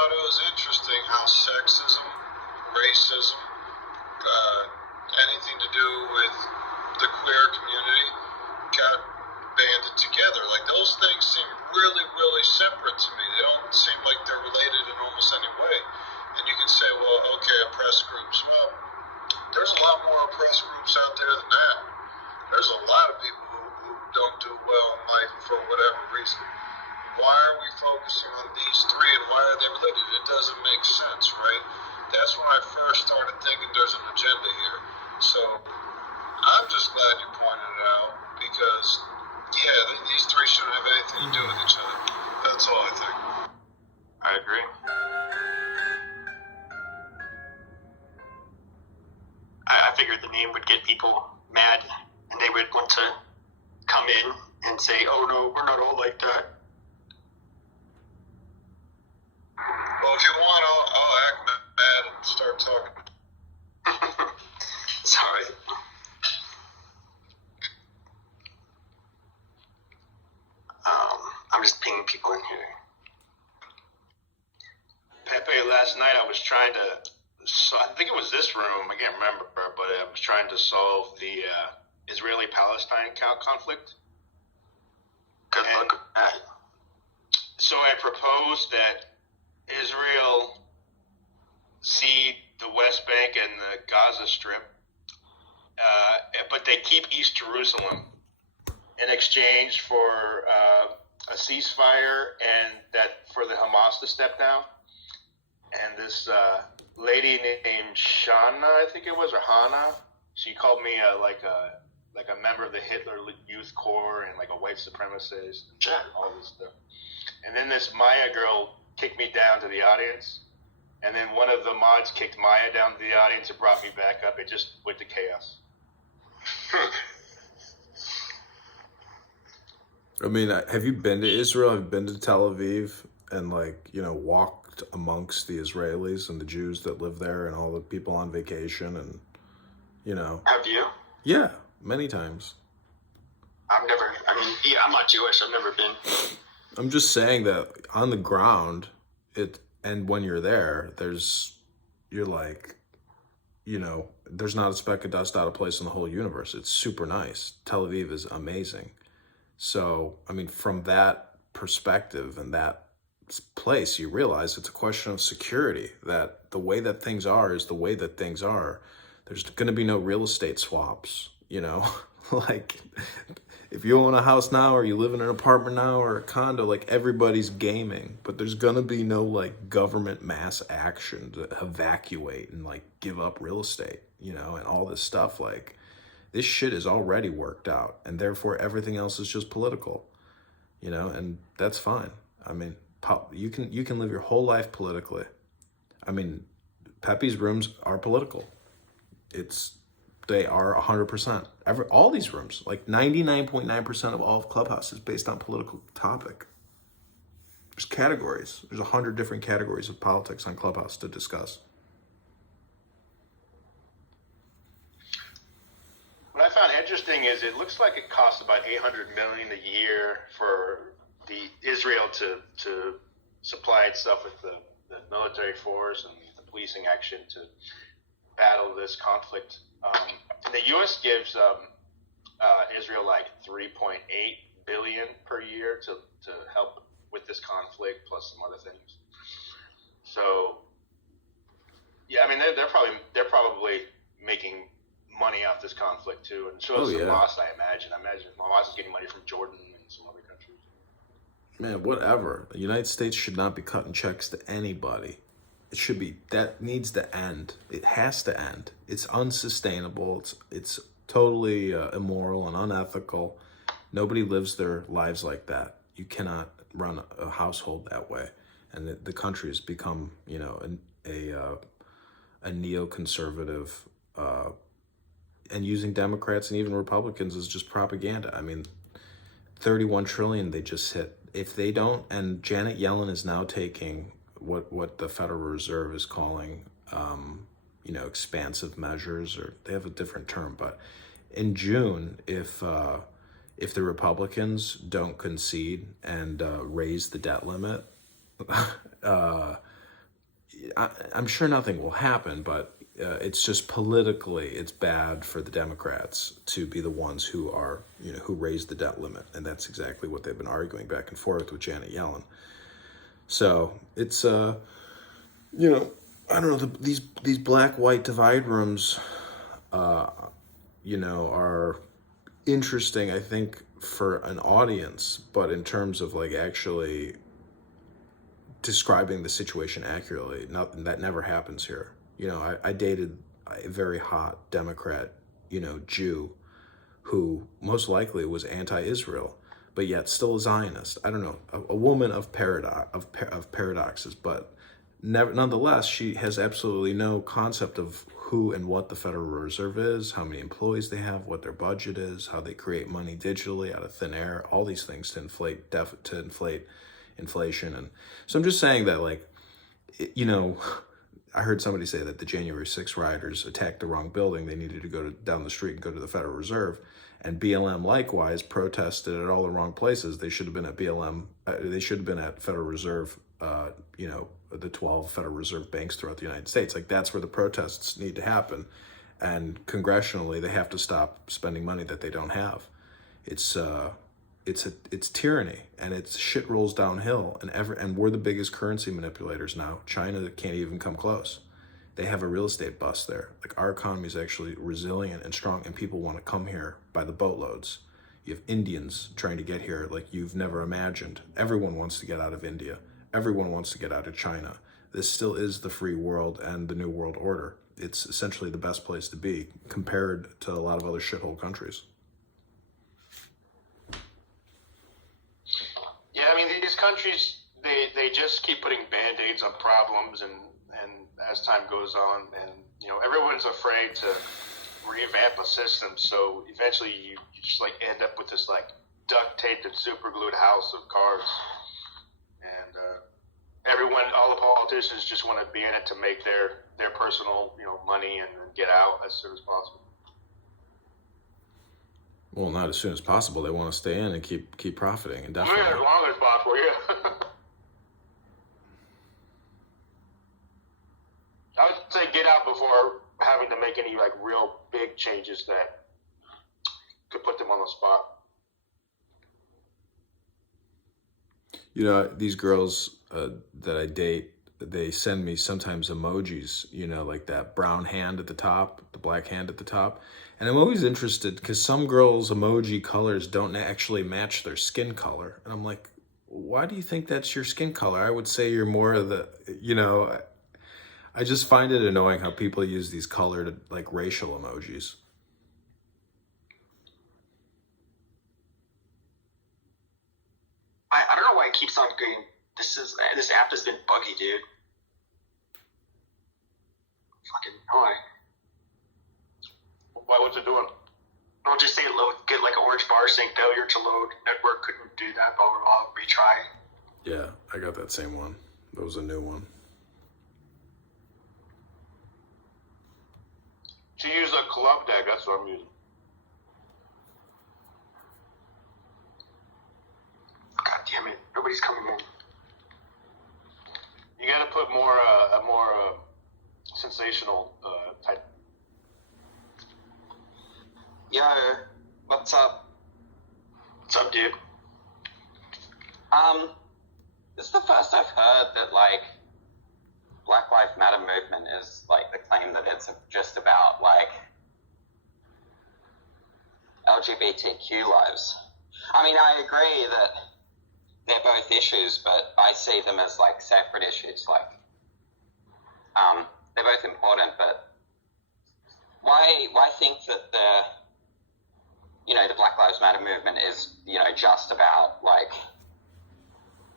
thought it was interesting how sexism, racism, uh, anything to do with the queer community kind of banded together. Like, those things seem really, really separate to me. They don't seem like they're related in almost any way. And you can say, well, okay, oppressed groups. Well, there's a lot more oppressed groups out there than that. There's a lot of people who don't do well in life for whatever reason. Why are we focusing on these three and why are they related? It doesn't make sense, right? That's when I first started thinking there's an agenda here. So I'm just glad you pointed it out because, yeah, these three shouldn't have anything to do with each other. That's all I think. I agree. I figured the name would get people mad and they would want to come in and say, oh no, we're not all like that. Well, if you want, I'll act mad and start talking. Sorry. I'm just pinging people in here. Pepe, last night I was trying to, I think it was this room, I can't remember, but I was trying to solve the Israeli-Palestine conflict. Good luck. So I proposed that Israel cede the West Bank and the Gaza Strip, but they keep East Jerusalem in exchange for a ceasefire and that for the Hamas to step down. And this lady named Shana, I think it was, or Hannah, she called me like a member of the Hitler Youth Corps and like a white supremacist and all this stuff. And then this Maya girl kicked me down to the audience. And then one of the mods kicked Maya down to the audience and brought me back up. It just went to chaos. I mean, have you been to Israel? Have you been to Tel Aviv and, like, you know, walked amongst the Israelis and the Jews that live there and all the people on vacation and, you know? Have you? Yeah, many times. I'm not Jewish. I've never been. I'm just saying that on the ground, and when you're there, you're like, you know, there's not a speck of dust out of place in the whole universe. It's super nice. Tel Aviv is amazing. So, I mean, from that perspective and that place, you realize it's a question of security, that the way that things are is the way that things are. There's going to be no real estate swaps, you know, like if you own a house now or you live in an apartment now or a condo, like everybody's gaming, but there's going to be no like government mass action to evacuate and like give up real estate, you know, and all this stuff. Like, this shit is already worked out, and therefore everything else is just political, you know, and that's fine. I mean, you can live your whole life politically. I mean, Pepe's rooms are political. They are 100%. All these rooms, like 99.9% of all of Clubhouse is based on political topic. There's categories. There's 100 different categories of politics on Clubhouse to discuss. What I found interesting is it looks like it costs about $800 million a year for Israel to supply itself with the military force and the policing action to battle this conflict. And the U.S. gives Israel like $3.8 billion per year to help with this conflict, plus some other things. So, yeah, I mean they're probably making money off this conflict too, and so is Hamas. I imagine Hamas is getting money from Jordan and some other countries. Man, whatever. The United States should not be cutting checks to anybody. It should be, that needs to end. It has to end. It's unsustainable. It's totally immoral and unethical. Nobody lives their lives like that. You cannot run a household that way. And the country has become, you know, a neoconservative, and using Democrats and even Republicans as just propaganda. I mean, 31 trillion they just hit. If they don't, and Janet Yellen is now taking what the Federal Reserve is calling, you know, expansive measures, or they have a different term, but in June, if the Republicans don't concede and raise the debt limit, I'm sure nothing will happen, but it's just politically, it's bad for the Democrats to be the ones who are, who raise the debt limit. And that's exactly what they've been arguing back and forth with Janet Yellen. So it's, I don't know, these black-white divide rooms, are interesting, I think, for an audience, but in terms of like actually describing the situation accurately, that never happens here. I dated a very hot Democrat, Jew, who most likely was anti-Israel, but yet still a Zionist. I don't know, a woman of paradoxes, but nonetheless, she has absolutely no concept of who and what the Federal Reserve is, how many employees they have, what their budget is, how they create money digitally out of thin air, all these things to inflate inflation. And so I'm just saying that, like, I heard somebody say that the January 6th rioters attacked the wrong building. They needed to go down the street and go to the Federal Reserve. And BLM likewise protested at all the wrong places. They should have been at BLM. They should have been at Federal Reserve, the 12 Federal Reserve banks throughout the United States. Like, that's where the protests need to happen. And congressionally, they have to stop spending money that they don't have. It's tyranny, and it's shit rolls downhill. And we're the biggest currency manipulators now. China can't even come close. They have a real estate bust there. Like, our economy is actually resilient and strong, and people want to come here by the boatloads. You have Indians trying to get here like you've never imagined. Everyone wants to get out of India. Everyone wants to get out of China. This still is the free world and the new world order. It's essentially the best place to be compared to a lot of other shithole countries. Yeah, I mean, these countries, they just keep putting Band-Aids on problems, and as time goes on, and, everyone's afraid to revamp a system, so eventually you just, like, end up with this, like, duct-taped and super-glued house of cards, and all the politicians just want to be in it to make their personal, money and get out as soon as possible. Well, not as soon as possible. They want to stay in and keep profiting indefinitely. Yeah, as long as possible, yeah. I would say get out before having to make any, like, real big changes that could put them on the spot. These girls that I date, they send me sometimes emojis, like that brown hand at the top, the black hand at the top. And I'm always interested because some girls' emoji colors don't actually match their skin color. And I'm like, why do you think that's your skin color? I would say you're more of the, I just find it annoying how people use these colored, like, racial emojis. I don't know why it keeps on going. This app has been buggy, dude. Fucking annoying. Why? What's it doing? I'll just say get like an orange bar saying failure to load. Network couldn't do that. Blah blah blah. Retry. Yeah, I got that same one. That was a new one. To use a club deck, that's what I'm using. God damn it! Nobody's coming in. You got to put a more sensational type. Yo, what's up? What's up, dude? This is the first I've heard that, like, Black Lives Matter movement is, like, the claim that it's just about, like, LGBTQ lives. I mean, I agree that they're both issues, but I see them as, like, separate issues. Like, they're both important, but why think that the Black Lives Matter movement is, just about, like,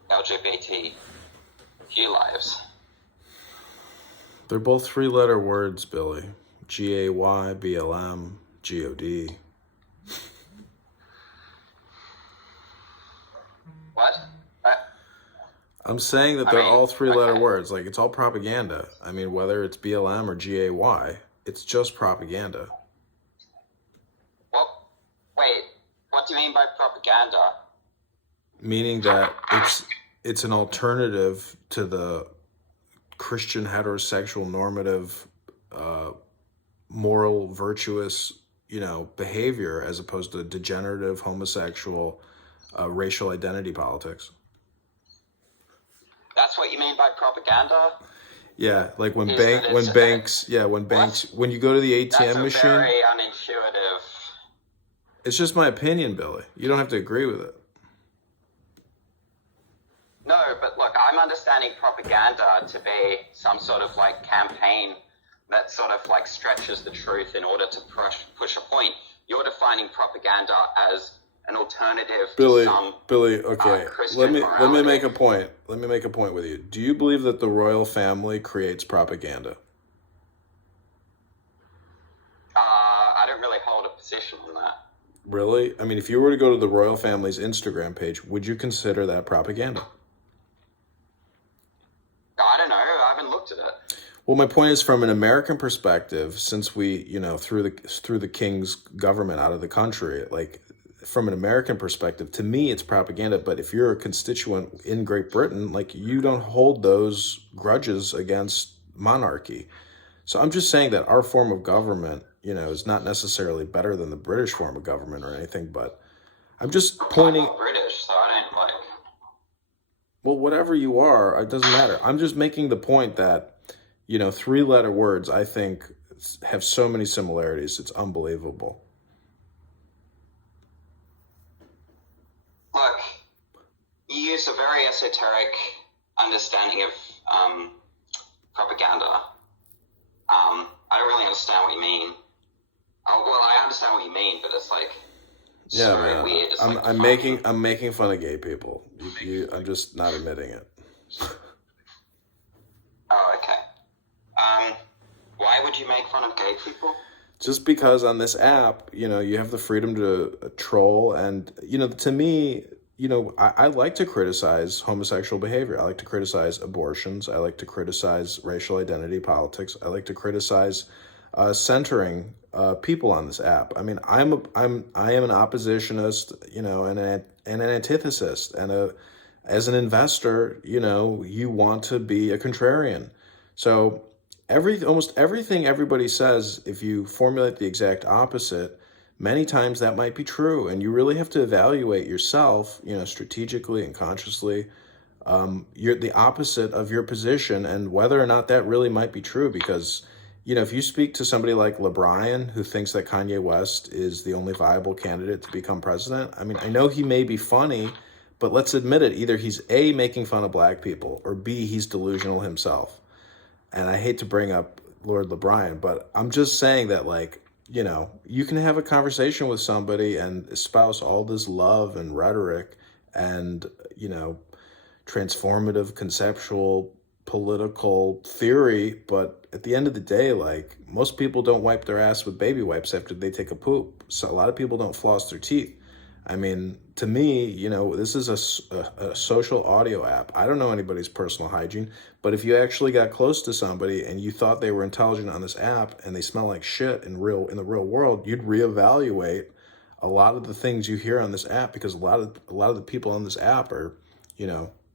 LGBTQ lives? They're both three-letter words, Billy. G-A-Y, B-L-M, G-O-D. What? I'm saying that they're all three-letter words. Like, it's all propaganda. I mean, whether it's BLM or GAY, it's just propaganda. Well, wait, what do you mean by propaganda? Meaning that it's an alternative to the Christian heterosexual normative, moral, virtuous, behavior as opposed to degenerative homosexual, racial identity politics. That's what you mean by propaganda? Yeah, like when Is that it's- when you go to the That's ATM a machine, very unintuitive. it's just my opinion, Billy. You don't have to agree with it. No, but look, I'm understanding propaganda to be some sort of like campaign that sort of like stretches the truth in order to push a point. You're defining propaganda as an alternative Billy, to some okay. Christian Let me morality. make a point. Let me make a point with you. Do you believe that the royal family creates propaganda? I don't really hold a position on that. Really? I mean, if you were to go to the royal family's Instagram page, would you consider that propaganda? I don't know. I haven't looked at it. Well, my point is, from an American perspective, since we, threw the king's government out of the country, like from an American perspective, to me, it's propaganda. But if you're a constituent in Great Britain, like you don't hold those grudges against monarchy. So I'm just saying that our form of government, is not necessarily better than the British form of government or anything. But I'm just pointing. I'm not British, so I don't like. Well, whatever you are, it doesn't matter. I'm just making the point that, 3-letter words, I think, have so many similarities. It's unbelievable. Look, you use a very esoteric understanding of propaganda. I don't really understand what you mean. Oh, well, I understand what you mean, but it's like Yeah, very man. weird. It's I'm like I'm making fun of gay people. I'm just not admitting it. Oh, okay. Why would you make fun of gay people? Just because on this app, you have the freedom to troll, and to me, I like to criticize homosexual behavior. I like to criticize abortions. I like to criticize racial identity politics. I like to criticize centering people on this app. I mean, I am an oppositionist, and an antithesist, and as an investor, you want to be a contrarian. So almost everything everybody says, if you formulate the exact opposite, many times that might be true, and you really have to evaluate yourself, strategically and consciously, you're the opposite of your position, and whether or not that really might be true. Because if you speak to somebody like LeBron, who thinks that Kanye West is the only viable candidate to become president, I mean, I know he may be funny, but let's admit it, either he's A, making fun of black people, or B, he's delusional himself. And I hate to bring up Lord LeBron, but I'm just saying that, like, you can have a conversation with somebody and espouse all this love and rhetoric and, transformative, conceptual, political theory, but at the end of the day, like, most people don't wipe their ass with baby wipes after they take a poop. So a lot of people don't floss their teeth. I mean, to me, this is a social audio app. I don't know anybody's personal hygiene, but if you actually got close to somebody and you thought they were intelligent on this app and they smell like shit in the real world, you'd reevaluate a lot of the things you hear on this app, because a lot of the people on this app are,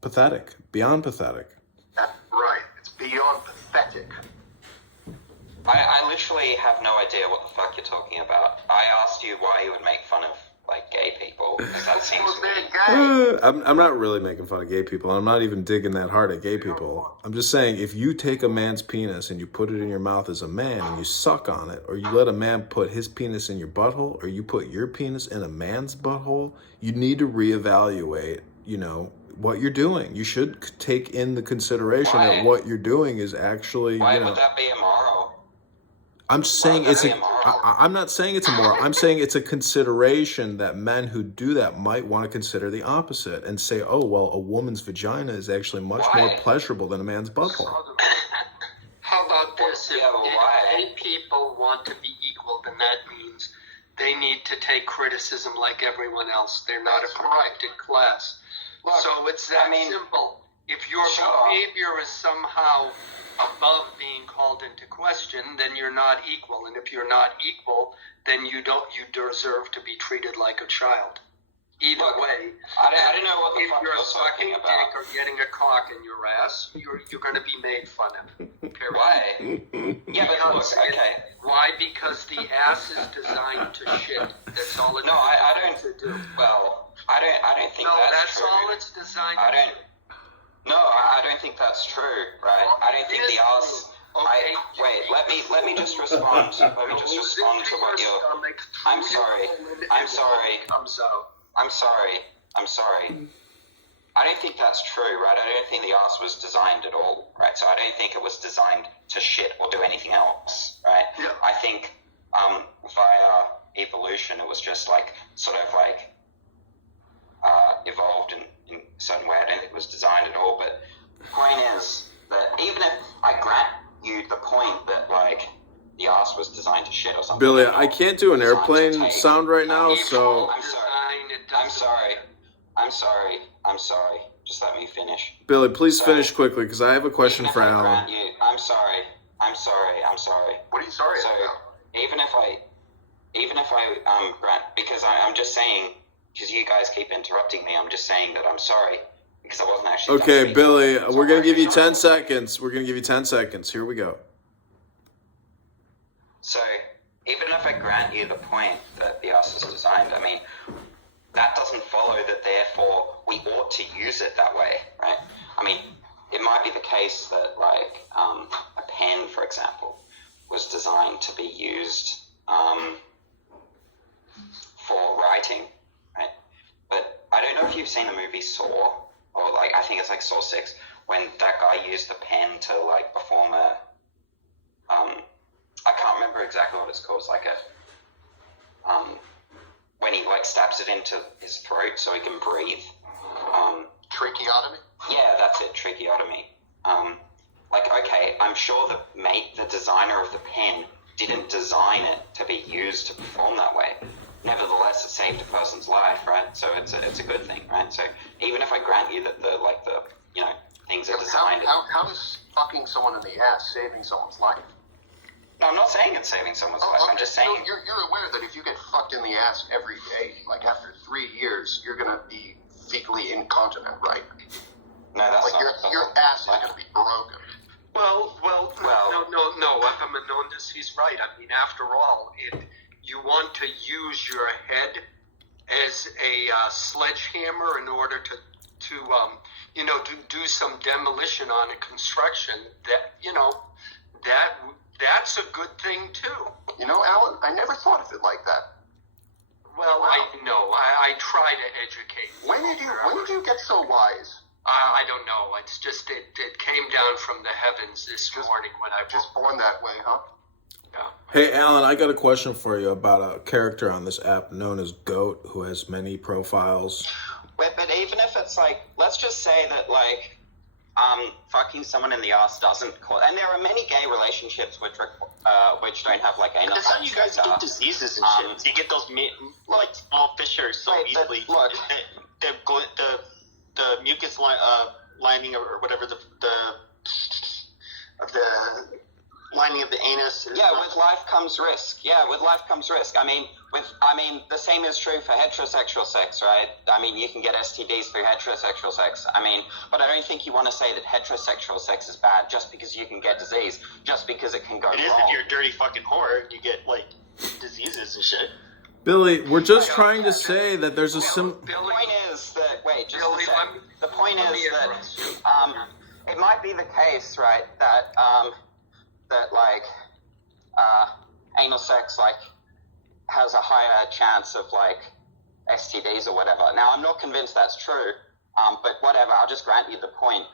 pathetic, beyond pathetic. That's right. It's beyond pathetic. I literally have no idea what the fuck you're talking about. I asked you why you would make fun of like gay people, because that seems Well, they're gay. I'm not really making fun of gay people. I'm not even digging that hard at gay people. I'm just saying, if you take a man's penis and you put it in your mouth as a man and you suck on it, or you let a man put his penis in your butthole, or you put your penis in a man's butthole, you need to reevaluate, what you're doing. You should take in the consideration that what you're doing is actually, why would that be immoral? I'm saying I'm not saying it's immoral. I'm saying it's a consideration that men who do that might want to consider the opposite and say, oh, well, a woman's vagina is actually much more pleasurable than a man's butthole. How about this? Yeah, but why? If gay people want to be equal, then that means they need to take criticism like everyone else. They're not a protected class. Look, So it's that simple. If your behavior is somehow above being called into question, then you're not equal. And if you're not equal, then you deserve to be treated like a child. Either Look, way, I don't know what the if fuck you're you're sucking talking dick about. or getting a cock in your ass, you're going to be made fun of. Period. Why? Yeah, but look, Because okay. Why? Because the ass is designed to shit. That's all it's No, I don't. designed to do. Well, I don't think No, that's that's true. all it's designed I to don't. do. No, I don't think that's true, right? Well, I don't think it is the ass. true. Okay, Wait. Let me just respond. Let me just respond to what you're. I'm sorry. I'm sorry. Comes out. I'm sorry. I'm sorry. I don't think that's true, right? I don't think the ass was designed at all, right? So I don't think it was designed to shit or do anything else, right? Yeah. I think via evolution, it was just like sort of like evolved in a certain way. I don't think it was designed at all. But the point is that even if I grant you the point that like the ass was designed to shit or something, Billy, or I can't do an designed to airplane take- sound right now, so I'm sorry. I'm sorry. Just let me finish. Billy, please So, finish quickly because I have a question Even for if I Alan. grant you, I'm sorry. What are you sorry So about? even if I grant, because I'm just saying, because you guys keep interrupting me, I'm just saying that I'm sorry because I wasn't actually. done Okay, speaking. Billy, So we're gonna why give are you 10 interrupting? seconds. We're gonna give you 10 seconds. Here we go. So even if I grant you the point that the ass is designed, I mean, that doesn't follow that therefore we ought to use it that way, right? I mean, it might be the case that like a pen, for example, was designed to be used for writing, right? But I don't know if you've seen the movie Saw, or like I think it's like Saw 6, when that guy used the pen to like perform a I can't remember exactly what it's called. It's like a when he like stabs it into his throat so he can breathe. Tracheotomy? Yeah, that's it, tracheotomy. Like, okay, I'm sure the designer of the pen didn't design it to be used to perform that way. Nevertheless, it saved a person's life, right? So it's a good thing, right? So even if I grant you that the things are designed. How is fucking someone in the ass saving someone's life? No, I'm not saying it's saving someone's life. I'm just saying. So you're aware that if you get fucked in the ass every day, like after 3 years, you're gonna be fecally incontinent, right? No, that's Like not. your ass is gonna be broken. Well, no. Epaminondas, he's right. I mean, after all, you want to use your head as a sledgehammer in order to do some demolition on a construction. That's a good thing too. You know, Alan, I never thought of it like that. Well, I know. I try to educate. When did you get so wise? I don't know. It's just it came down from the heavens this morning when I Just born that way, huh? Yeah. Hey, Alan, I got a question for you about a character on this app known as Goat who has many profiles. But even if it's like, let's just say that like, fucking someone in the ass doesn't cause, and there are many gay relationships which don't have like anal. That's how you guys get diseases and shit. You get those like small fissures so Wait, but easily. look. The mucus lining or whatever the lining of the anus. Yeah, with life comes risk. I mean, the same is true for heterosexual sex, right? I mean, you can get STDs through heterosexual sex. I mean, but I don't think you want to say that heterosexual sex is bad just because you can get disease, just because it can go It wrong. is if you're a dirty fucking whore and you get like diseases and shit. Billy, we're just trying to say that there's a The point is that Billy, the point let is me that interrupt you. it might be the case, right, that like anal sex like has a higher chance of like STDs or whatever. Now, I'm not convinced that's true, but whatever. I'll just grant you the point.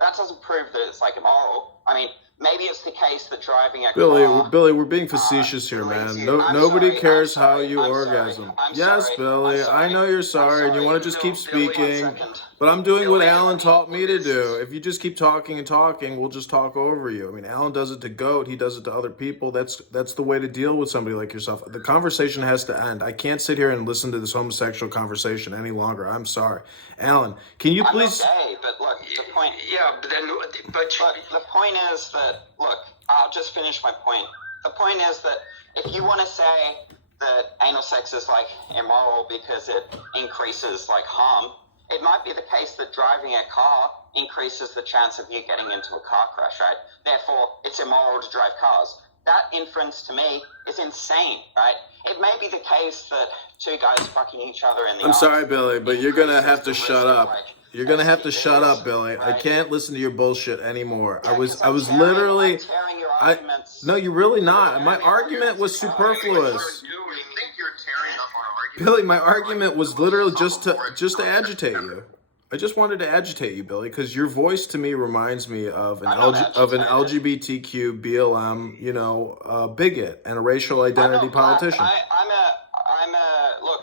That doesn't prove that it's like immoral. I mean, maybe it's the case that driving a car. Billy, we're being facetious here, man. Nobody cares how you orgasm. Yes, Billy, I know you're sorry and you want to just keep speaking, but I'm doing what Alan taught me to do. If you just keep talking and talking, we'll just talk over you. I mean, Alan does it to Goat, he does it to other people. That's the way to deal with somebody like yourself. The conversation has to end. I can't sit here and listen to this homosexual conversation any longer. I'm sorry. Alan, can you please... I'm not gay, but look, the point... Yeah, but the point is that, look, I'll just finish my point. The point is that if you want to say that anal sex is like immoral because it increases like harm, it might be the case that driving a car increases the chance of you getting into a car crash, right? Therefore, it's immoral to drive cars. That inference to me is insane, right? It may be the case that two guys fucking each other in the I'm sorry, Billy, but you're gonna have to shut up. You're gonna have to shut up, Billy. I can't listen to your bullshit anymore. Yeah, I was literally. I'm tearing your arguments. No, you're really not. My argument was superfluous. You think you're tearing up our argument? Billy, my argument was literally just to agitate you. I just wanted to agitate you, Billy, because your voice to me reminds me of an LGBTQ BLM, bigot and a racial identity politician.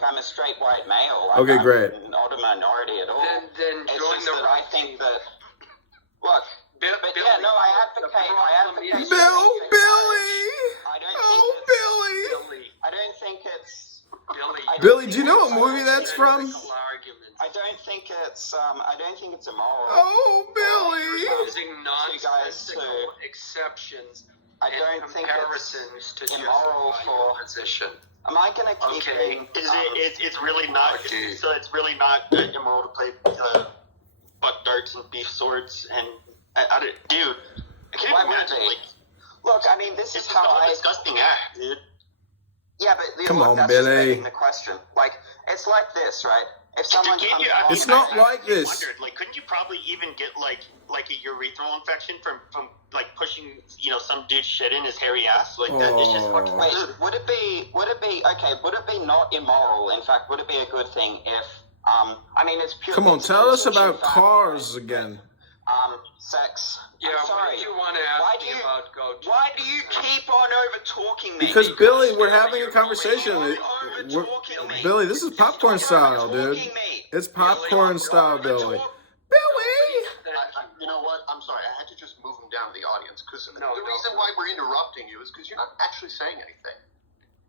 I'm a straight white male. Okay, great. I'm not a minority at all. Then It's join just the that right I think team. that. Look, Billy, I advocate. Billy. I don't think it's. Billy, do you know what movie that's from? I don't think it's immoral. Oh, Billy. Using nonsensical exceptions. I don't think comparisons to immoral justify for your position. Am I gonna keep being? It's really not. So it's really not immoral to play butt darts and beef swords and dude. I can't Why would imagine. it be? Look, I mean, this is It's how a I. disgusting act, dude. Yeah, but Come on, that's Billy. just begging the question. Like, it's like this, right? If someone comes along, It's not like this. Wondered, like, couldn't you probably even get like a urethral infection from like pushing some dude's shit in his hairy ass? Like that is just fucking. Wait, would it be not immoral? In fact, would it be a good thing if I mean, it's pure. Come on, tell us about cars again. Sex. Yeah, I'm sorry. what do you want to ask me about Goat? Why do you keep on over talking me? Because Billy, we're having a conversation. Over-talking me. Billy, this is popcorn style, dude. Over-talking me. It's popcorn style, Billy. Billy. You know what? I'm sorry. I had to just move him down to the audience because the No. reason why we're interrupting you is because you're not actually saying anything.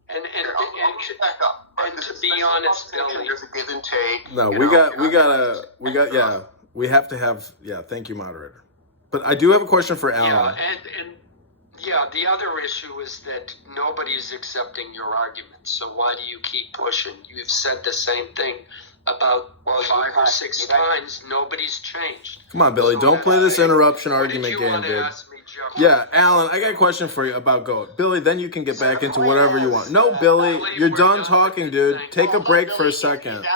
And I'll get back up. and to be honest, Billy, there's a give and take. No, you know, we have to have, thank you, moderator. But I do have a question for Alan. yeah, the other issue is that nobody's accepting your arguments. So why do you keep pushing? You've said the same thing about 5 or 6 times. Nobody's changed. Come on, Billy, don't play this interruption argument game, dude. Ask me, Jeff? Yeah, Alan, I got a question for you about GOAT. Billy, then you can get back into whatever you want. No, Billy, you're done talking, dude. Take a break for a second.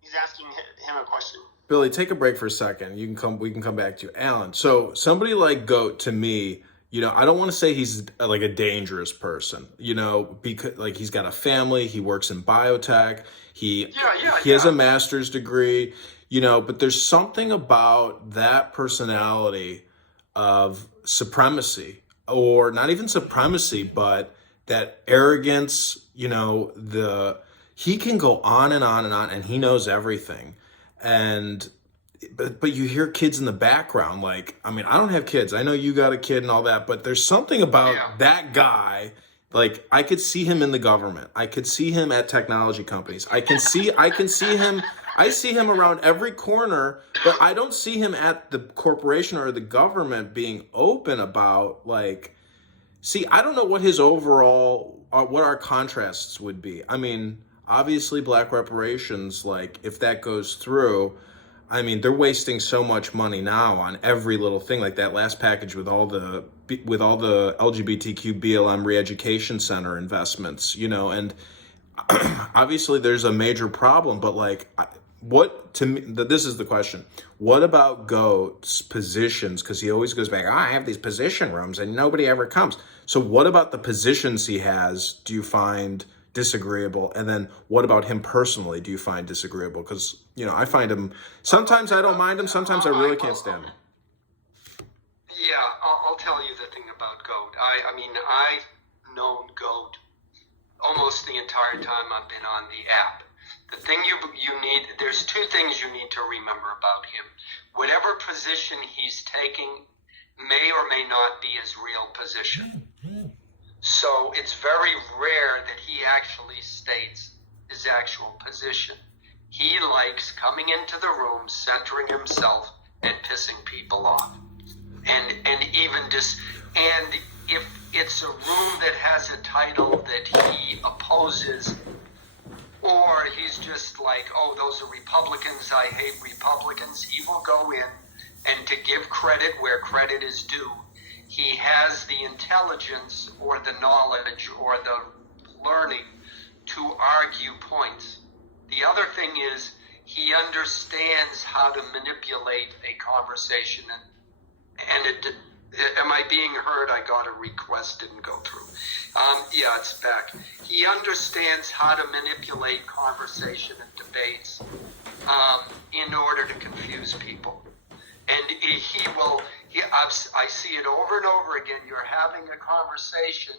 He's asking him a question. Billy, take a break for a second. We can come back to you. Alan, so somebody like GOAT, to me, I don't want to say he's like a dangerous person, because like he's got a family, he works in biotech, he has a master's degree, but there's something about that personality of supremacy, or not even supremacy, but that arrogance, he can go on and on and on, and he knows everything. But you hear kids in the background, like, I mean, I don't have kids. I know you got a kid and all that, but there's something about that guy. Like, I could see him in the government. I could see him at technology companies. I see him around every corner, but I don't see him at the corporation or the government being open about, like, I don't know what his overall, what our contrasts would be. I mean, obviously black reparations, like, if that goes through, I mean, they're wasting so much money now on every little thing, like that last package with all the LGBTQ BLM re-education center investments, and obviously there's a major problem, but like, this is the question. What about GOAT's positions? Because he always goes back, I have these position rooms and nobody ever comes. So what about the positions he has do you find disagreeable? And then what about him personally do you find disagreeable? Because I find him, sometimes I don't mind him, sometimes I really can't stand him. Yeah, I'll tell you the thing about GOAT. I mean, I've known GOAT almost the entire time I've been on the app. The thing you need, there's 2 things you need to remember about him. Whatever position he's taking may or may not be his real position. So it's very rare that he actually states his actual position. He likes coming into the room, centering himself, and pissing people off. And even just, and it's a room that has a title that he opposes, or he's just like, oh, those are Republicans, I hate Republicans, he will go in, and to give credit where credit is due, he has the intelligence or the knowledge or the learning to argue points. The other thing is he understands how to manipulate a conversation. And am I being heard? I got a request, didn't go through. Yeah, it's back. He understands how to manipulate conversation and debates in order to confuse people. And I see it over and over again. You're having a conversation,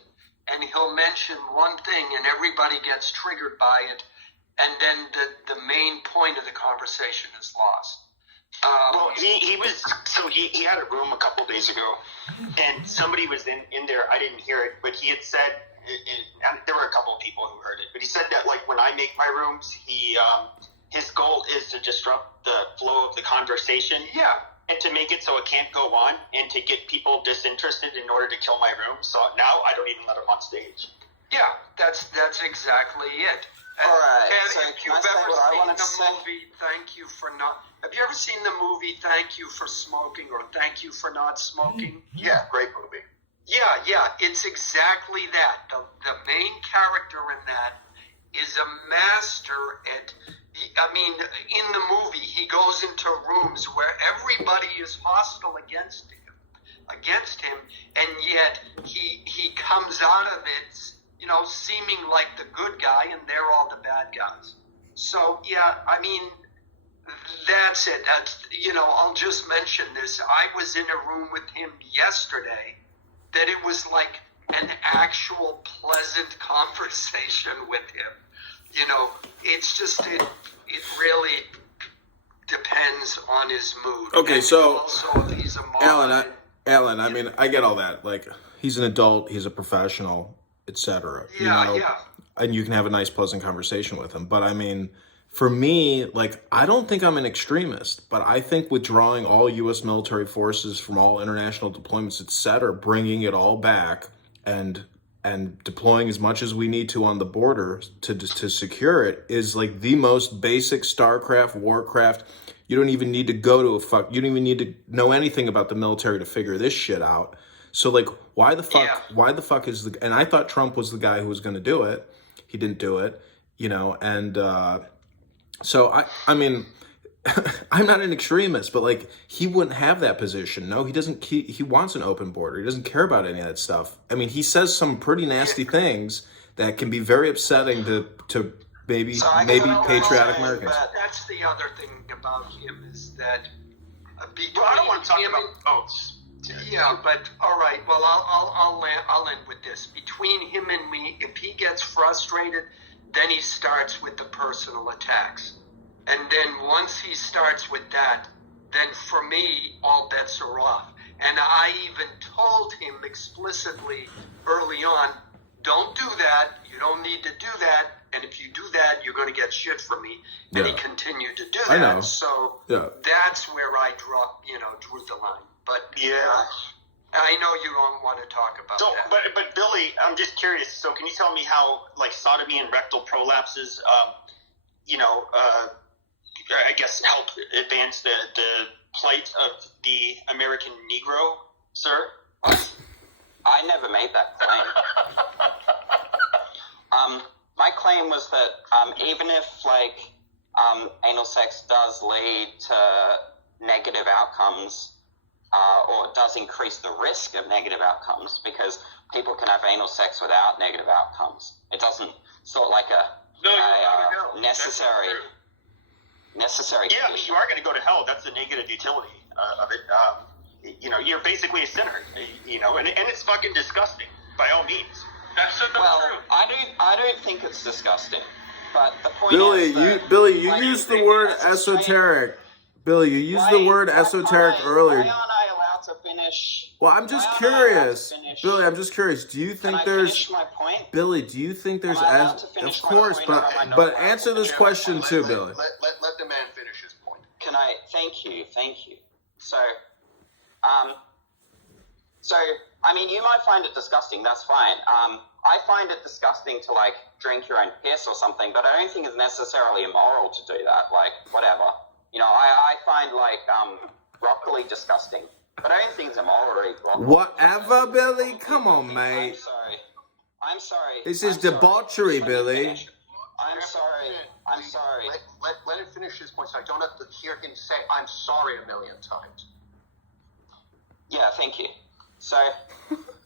and he'll mention one thing, and everybody gets triggered by it, and then the main point of the conversation is lost. Well, he had a room a couple days ago, and somebody was in there. I didn't hear it, but he had said, and there were a couple of people who heard it, but he said that, like, when I make my rooms, his goal is to disrupt the flow of the conversation. Yeah. And to make it so it can't go on, and to get people disinterested in order to kill my room. So now I don't even let him on stage. Yeah, that's exactly it. All right, And so if can you've I say ever what I seen wanted to the say? movie Thank You for Not... Have you ever seen the movie Thank You for Smoking or Thank You for Not Smoking? Yeah, great movie. Yeah, it's exactly that. The main character in that is a master at... I mean, in the movie, he goes into rooms where everybody is hostile against him, and yet he comes out of it, you know, seeming like the good guy, and they're all the bad guys. So, yeah, I mean, that's it. I'll just mention this. I was in a room with him yesterday that it was like an actual pleasant conversation with him. You know, it's just, it really depends on his mood. Okay, and so, also if he's a moderate, Alan, I mean, I get all that. Like, he's an adult, he's a professional, etc. Yeah. And you can have a nice, pleasant conversation with him. But I mean, for me, like, I don't think I'm an extremist, but I think withdrawing all U.S. military forces from all international deployments, etc., bringing it all back and deploying as much as we need to on the border to secure it is like the most basic StarCraft, Warcraft. You don't even need to go to you don't even need to know anything about the military to figure this shit out. So, like, why the fuck is and I thought Trump was the guy who was going to do it. He didn't do it, and so I mean, I'm not an extremist, but like, he wouldn't have that position. No, he doesn't. He wants an open border. He doesn't care about any of that stuff. I mean, he says some pretty nasty things that can be very upsetting to maybe patriotic Americans. That's the other thing about him is that Well, I don't want to talk about votes. Yeah, but all right. Well, I'll end with this. Between him and me, if he gets frustrated, then he starts with the personal attacks. And then once he starts with that, then for me, all bets are off. And I even told him explicitly early on, don't do that. You don't need to do that. And if you do that, you're going to get shit from me. And he continued to do that. I know. So that's where I drew the line. But yeah. I know you don't want to talk about that. But Billy, I'm just curious. So can you tell me how, like, sodomy and rectal prolapses, I guess help advance the plight of the American Negro, sir? I never made that claim. My claim was that even if, like, anal sex does lead to negative outcomes, or does increase the risk of negative outcomes, because people can have anal sex without negative outcomes. It doesn't, it's not like a necessary. Yeah, but you are going to go to hell. That's the negative utility of it. You're basically a sinner. And it's fucking disgusting by all means. Well, I don't think it's disgusting, but the point Billy, is that, Billy, you used the word esoteric. Billy, you used the word esoteric earlier. Why aren't I allowed to finish? Well, I'm just curious. Billy, I'm just curious. Do you think there's... finish my point? Billy, do you think there's... Am I allowed to finish Of my course, point, or am I not but allowed answer to this finish? question too, Billy. Let the man finish his point. Can I? Thank you. So, I mean, you might find it disgusting. That's fine. I find it disgusting to like drink your own piss or something, but I don't think it's necessarily immoral to do that. Like, whatever. You know, I find like broccoli disgusting, but I don't think it's immoral to eat broccoli. Whatever, Billy. Come on, mate. I'm sorry. This is debauchery, Billy. I'm sorry. Let him finish his point so I don't have to hear him say, I'm sorry a million times. Yeah, thank you. So,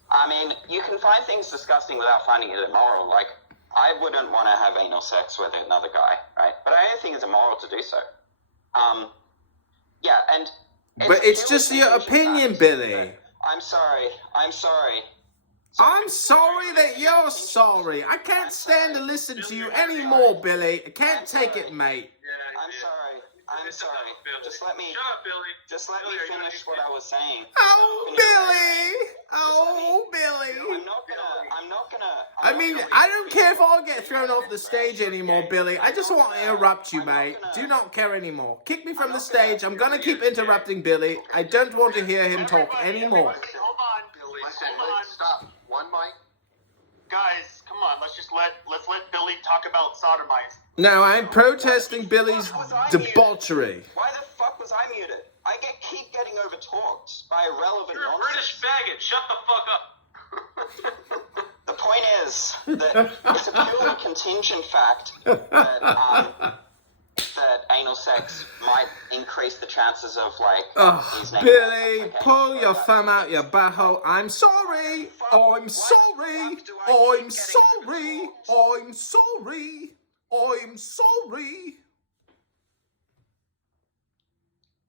I mean, you can find things disgusting without finding it immoral. Like, I wouldn't want to have anal sex with another guy, right? But I don't think it's immoral to do so. Yeah, and... But it's just your opinion, Billy. I'm sorry. I'm sorry that you're sorry. I can't stand to listen to you anymore, Billy. I can't take it, mate. I'm sorry. Just let me finish what I was saying. Oh, Billy! Oh, Billy! I'm not gonna. I mean, I don't care if I get thrown off the stage anymore, Billy. I just want to interrupt you, mate. Do not care anymore. Kick me from the stage. I'm gonna keep interrupting Billy. I don't want to hear him talk anymore. Hold on, Billy. Listen, Hold on. stop. One mic. Guys, come on. Let's let Billy talk about sodomites. No, I'm protesting Billy's debauchery. Why the fuck was I muted? I keep getting overtalked by irrelevant You're a nonsense. British faggot. Shut the fuck up. The point is that it's a purely contingent fact that anal sex might increase the chances of like these negative Billy, outcomes, okay? pull your thumb out your butthole. I'm sorry. I'm sorry. I'm sorry. I'm sorry. I'm sorry.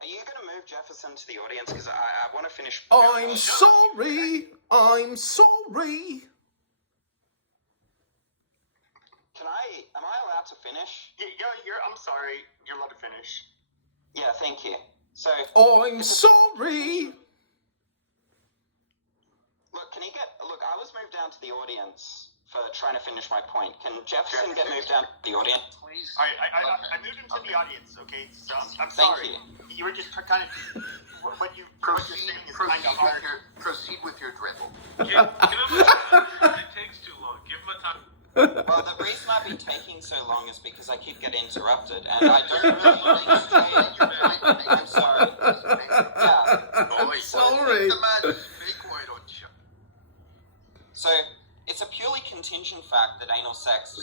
Are you going to move Jefferson to the audience? Because I want to finish. I'm sorry. I'm sorry. Am I allowed to finish? Yeah, I'm sorry. You're allowed to finish. Yeah, thank you. So. I'm sorry. Look, I was moved down to the audience for trying to finish my point. Can Jefferson get moved down to the audience? Please. All right, I moved him to the audience, okay? So I'm Thank sorry. you. You were just kind of... What you're saying is kind of hard. Proceed with your dribble. Give him a time. It takes too long. Give him a time. Well, the reason I've been taking so long is because I keep getting interrupted, and I don't really understand. I'm sorry. Yeah. Sorry. So, it's a purely contingent fact that anal sex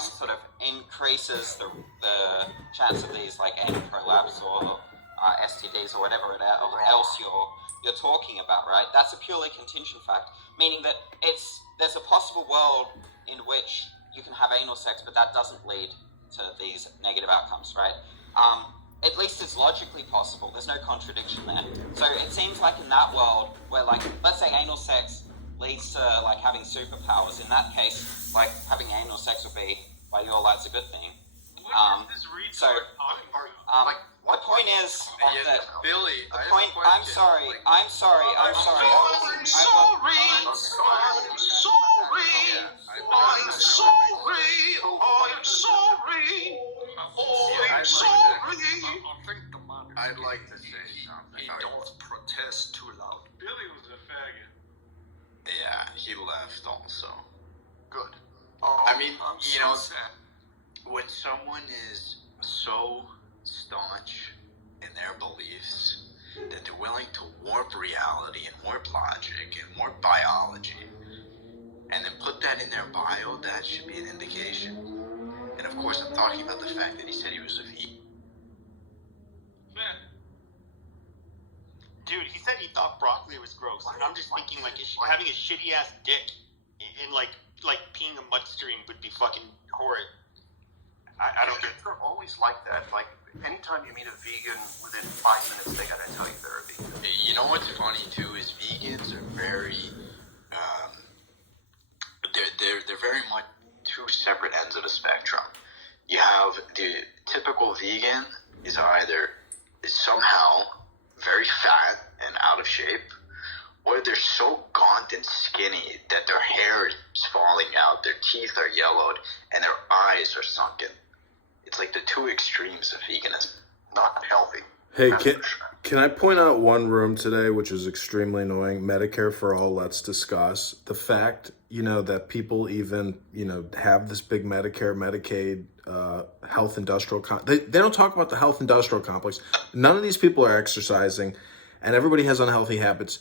sort of increases the chance of these like anal prolapse or STDs or whatever else you're talking about, right? That's a purely contingent fact, meaning that there's a possible world in which you can have anal sex, but that doesn't lead to these negative outcomes, right? At least it's logically possible. There's no contradiction there. So it seems like in that world where, like, let's say anal sex leads to, like, having superpowers. In that case, like, having anal sex would be, by your lights, a good thing. What is this retard talking about? The point is that Billy, I'm sorry. I'm sorry. I'd like to say something. Don't protest too loud. Billy was a faggot. Yeah, he left also. Good. I mean, you know, when someone is so staunch in their beliefs that they're willing to warp reality and warp logic and warp biology, and then put that in their bio, that should be an indication. And of course, I'm talking about the fact that he said he was a vegan. Dude, he said he thought broccoli was gross, and I'm just thinking like having a shitty ass dick in like peeing a mud stream would be fucking horrid. I don't get. They're always like that. Like anytime you meet a vegan, within 5 minutes they gotta tell you they're a vegan. You know what's funny too is vegans are very, they're very much two separate ends of the spectrum. You have the typical vegan is somehow very fat and out of shape, or they're so gaunt and skinny that their hair is falling out, their teeth are yellowed, and their eyes are sunken. It's like the two extremes of veganism. Not healthy. Hey, Can I point out one room today, which is extremely annoying? Medicare for All, let's discuss. The fact, that people even, have this big Medicare, Medicaid, health industrial they don't talk about the health industrial complex. None of these people are exercising, and everybody has unhealthy habits.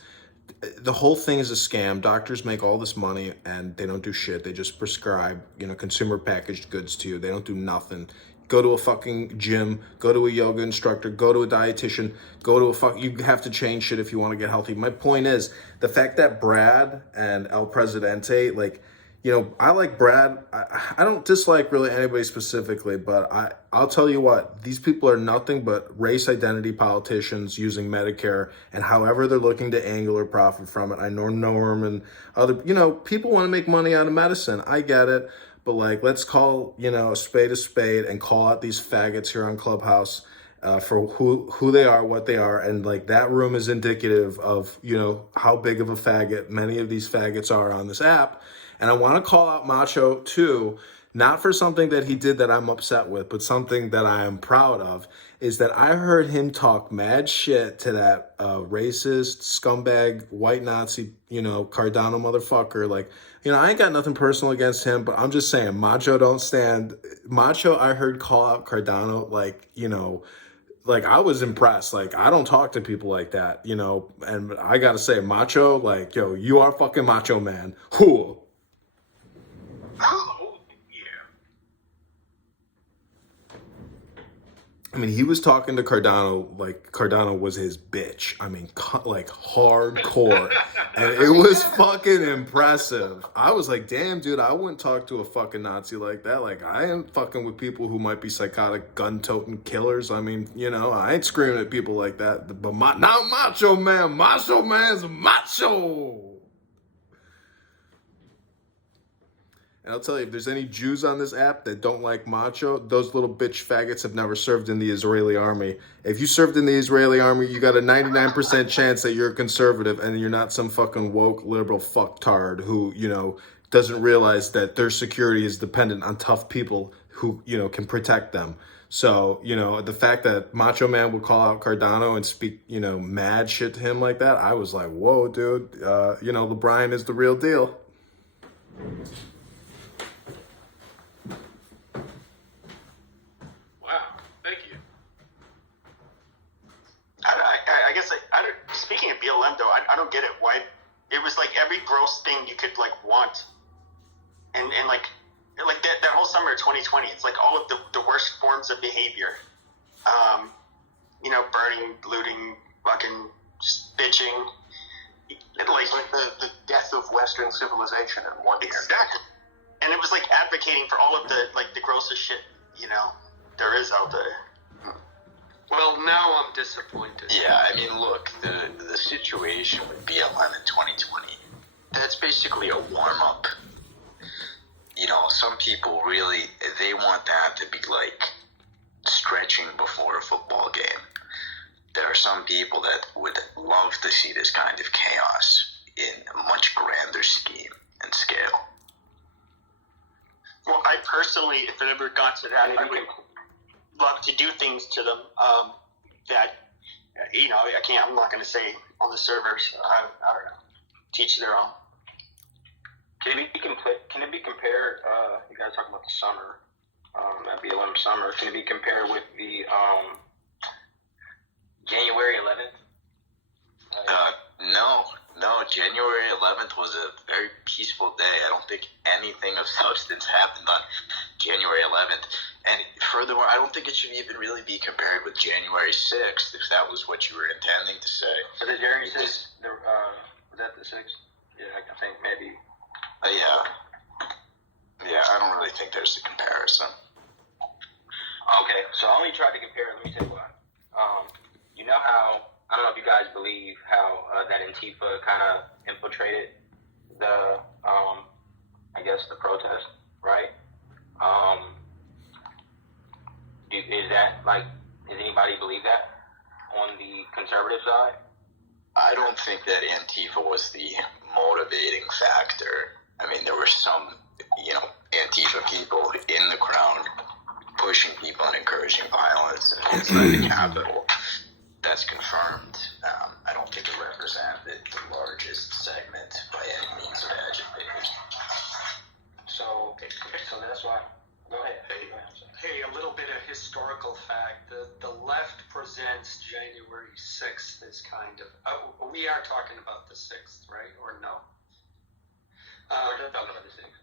The whole thing is a scam. Doctors make all this money, and they don't do shit. They just prescribe, consumer packaged goods to you. They don't do nothing. Go to a fucking gym, go to a yoga instructor, go to a dietitian, you have to change shit if you want to get healthy. My point is, the fact that Brad and El Presidente, I like Brad. I don't dislike really anybody specifically, but I'll tell you what, these people are nothing but race identity politicians using Medicare, and however they're looking to angle or profit from it. I know Norm and other, people want to make money out of medicine. I get it. But let's call, a spade and call out these faggots here on Clubhouse for who they are, what they are. And that room is indicative of, how big of a faggot many of these faggots are on this app. And I want to call out Macho too, not for something that he did that I'm upset with, but something that I am proud of, is that I heard him talk mad shit to that racist, scumbag, white Nazi, Cardano motherfucker. I ain't got nothing personal against him, but I'm just saying, Macho don't stand. Macho, I heard call out Cardano, I was impressed. I don't talk to people like that, and I gotta say, Macho, you are fucking Macho Man. Who? I mean, he was talking to Cardano like Cardano was his bitch. I mean, hardcore. And it was fucking impressive. I was like, damn, dude, I wouldn't talk to a fucking Nazi like that. I ain't fucking with people who might be psychotic, gun-toting killers. I mean, I ain't screaming at people like that. But now Macho Man's macho. And I'll tell you, if there's any Jews on this app that don't like Macho, those little bitch faggots have never served in the Israeli army. If you served in the Israeli army, you got a 99% chance that you're a conservative and you're not some fucking woke liberal fucktard who, doesn't realize that their security is dependent on tough people who, can protect them. So, the fact that Macho Man would call out Cardano and speak, mad shit to him like that, I was like, whoa, dude, LeBron is the real deal. I guess speaking of BLM though, I don't get it. Why it was every gross thing you could want, and that whole summer of 2020, it's all of the worst forms of behavior, burning, looting, fucking just bitching, the death of Western civilization in one year. Exactly, and it was advocating for all of the the grossest shit there is out there. Well, now I'm disappointed. Yeah, I mean, look, the situation with BLM in 2020, that's basically a warm-up. Some people really, they want that to be stretching before a football game. There are some people that would love to see this kind of chaos in a much grander scheme and scale. Well, I personally, if it ever got to that, I would love to do things to them that I'm not going to say on the servers. I don't know. Teach their own. Can it be compared? You guys talking about the summer, that BLM summer? Can it be compared with the January 11th? No. January 11th was a very peaceful day. I don't think anything of substance happened on January 11th. And furthermore, I don't think it should even really be compared with January 6th, if that was what you were intending to say. So the January 6th, was that the 6th? Yeah, I think maybe. Yeah, I don't really think there's a comparison. Okay, so I only tried to compare. Let me tell you why. You know how, I don't know if you guys believe how that Antifa kind of infiltrated the, the protest, right? Is that, does anybody believe that on the conservative side? I don't think that Antifa was the motivating factor. I mean, there were some, Antifa people in the crowd pushing people and encouraging violence inside the Capitol. That's confirmed. segment by any means imagined. So that's why. Go ahead. Hey, a little bit of historical fact. The left presents January 6th as kind of. We are talking about the 6th, right? Or no? We're just talking about the 6th.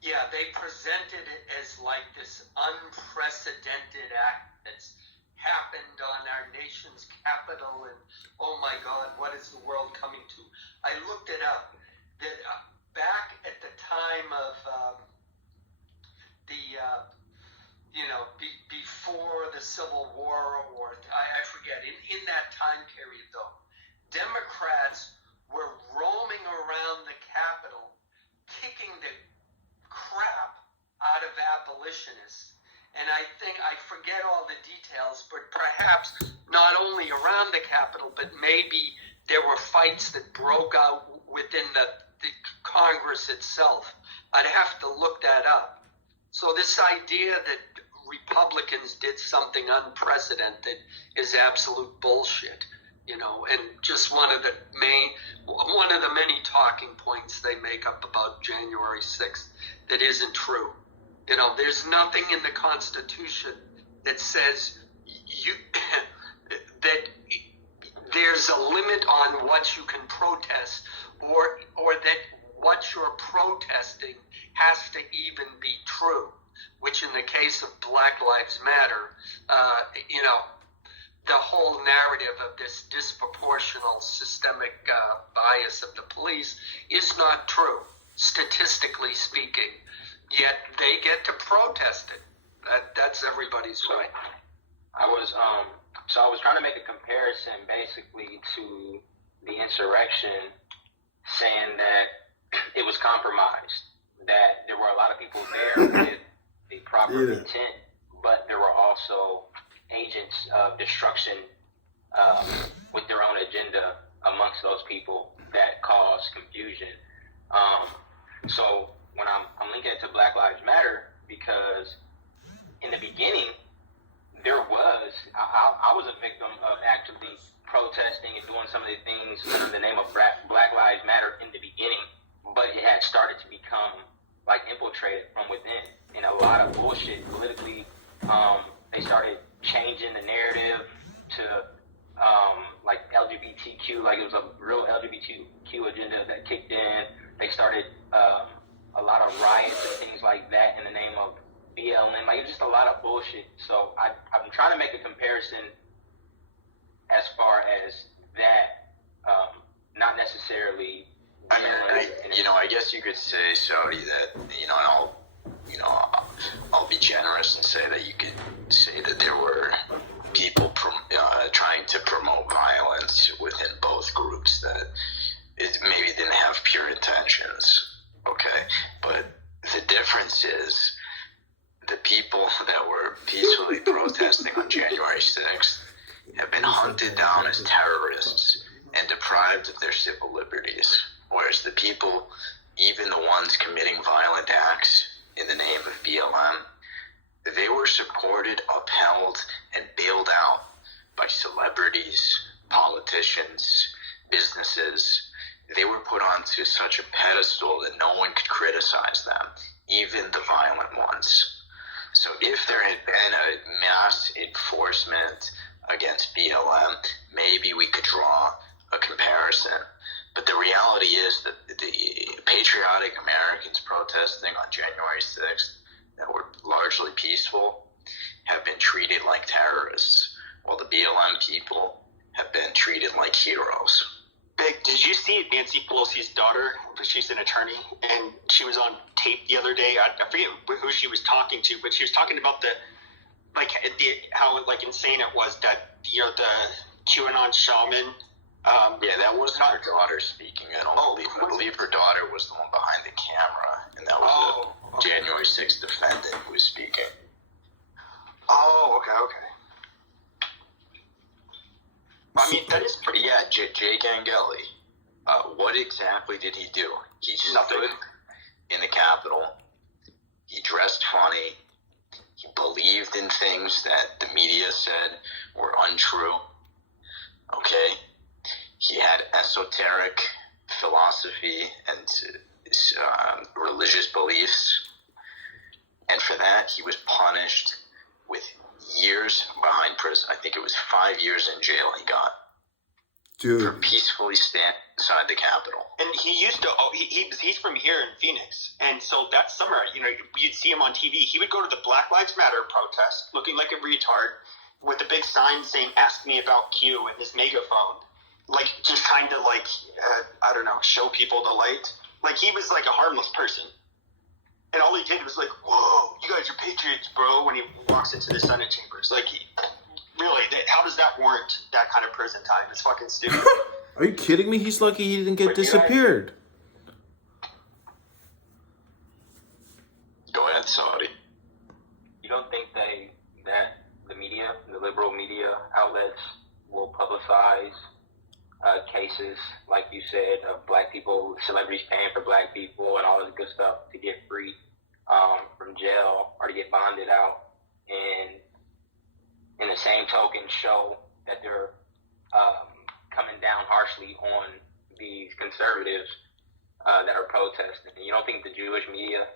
Yeah, they presented it as like this unprecedented act that's happened on our nation's capital, and oh my God, what is the world coming to? I looked it up. That back at the time of before the Civil War, or I forget, in that time period though, Democrats were roaming around the Capitol kicking the crap out of abolitionists. And I forget all the details, but perhaps not only around the Capitol, but maybe there were fights that broke out within the Congress itself. I'd have to look that up. So this idea that Republicans did something unprecedented is absolute bullshit, and just one of the many talking points they make up about January 6th that isn't true. There's nothing in the Constitution that says that there's a limit on what you can protest, or that what you're protesting has to even be true, which in the case of Black Lives Matter, the whole narrative of this disproportional systemic bias of the police is not true, statistically speaking, yet they get to protest it. That's everybody's right. I was trying to make a comparison basically to the insurrection, saying that it was compromised, that there were a lot of people there with the proper intent, but there were also agents of destruction with their own agenda amongst those people that caused confusion. So when I'm linking it to Black Lives Matter, because in the beginning, I was a victim of actually protesting and doing some of the things under the name of Black Lives Matter in the beginning, but it had started to become infiltrated from within, and a lot of bullshit politically. They started changing the narrative to LGBTQ, it was a real LGBTQ agenda that kicked in. They started a lot of riots and things like that in the name of BLM. It was just a lot of bullshit. So I'm trying to make a comparison as far as that, not necessarily. I guess you could say, Saudi, that I'll be generous and say that you could say that there were people trying to promote violence within both groups that it maybe didn't have pure intentions. Okay, but the difference is the people that were peacefully protesting on January 6th have been hunted down as terrorists and deprived of their civil liberties, whereas the people, even the ones committing violent acts in the name of BLM, they were supported, upheld, and bailed out by celebrities, politicians, businesses. They were put onto such a pedestal that no one could criticize them, even the violent ones. So if there had been a mass enforcement against BLM, maybe we could draw a comparison. But the reality is that the patriotic Americans protesting on January 6th that were largely peaceful have been treated like terrorists, while the BLM people have been treated like heroes. Big, did you see Nancy Pelosi's daughter? She's an attorney, and she was on tape the other day. I forget who she was talking to, but she was talking about how insane it was that the QAnon shaman. That wasn't her daughter speaking. I believe her daughter was the one behind the camera, and that was the January 6th defendant who was speaking. Oh, okay. I mean, that is pretty. Yeah, Jake Angeli. What exactly did he do? He stood in the Capitol. He dressed funny. He believed in things that the media said were untrue. Okay? He had esoteric philosophy and religious beliefs. And for that, he was punished with years behind prison. I think it was 5 years in jail he got. Dude. For peacefully standing inside the Capitol. And he used to. He's from here in Phoenix, and so that summer, you'd see him on TV. He would go to the Black Lives Matter protest, looking like a retard, with a big sign saying "Ask me about Q" and his megaphone, like just kind of like I don't know, show people the light. Like he was like a harmless person, and all he did was like, "Whoa, you guys are patriots, bro!" When he walks into the Senate chambers, like. Really, how does that warrant that kind of prison time? It's fucking stupid. Are you kidding me? He's lucky he didn't get disappeared. Go ahead, Saudi. You don't think that the media, the liberal media outlets, will publicize cases, like you said, of black people, celebrities paying for black people and all this good stuff to get free from jail or to get bonded out, and in the same token show that they're coming down harshly on these conservatives that are protesting? You don't think the Jewish media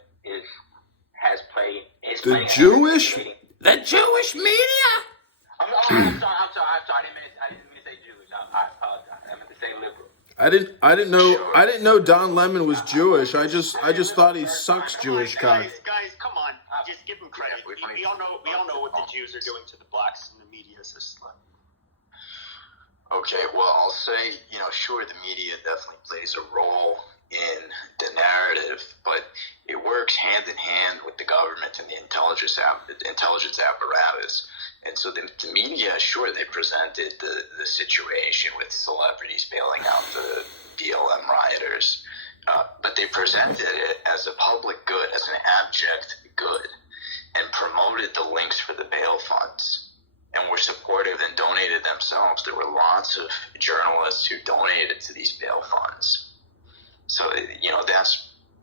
has played the Jewish media? I'm sorry. I didn't mean to say Jewish. I apologize. I meant to say liberal. I didn't know Don Lemon was Jewish. I just thought he sucks Jewish cock. Guys, come on. Just give him credit. We all know what the Jews are doing to the blacks in the media system. Okay, well, I'll say, sure, the media definitely plays a role in the narrative, but it works hand in hand with the government and the intelligence apparatus. And so the media, sure, they presented the situation with celebrities bailing out the BLM rioters, but they presented it as a public good, as an abject good, and promoted the links for the bail funds, and were supportive and donated themselves. There were lots of journalists who donated to these bail funds. So,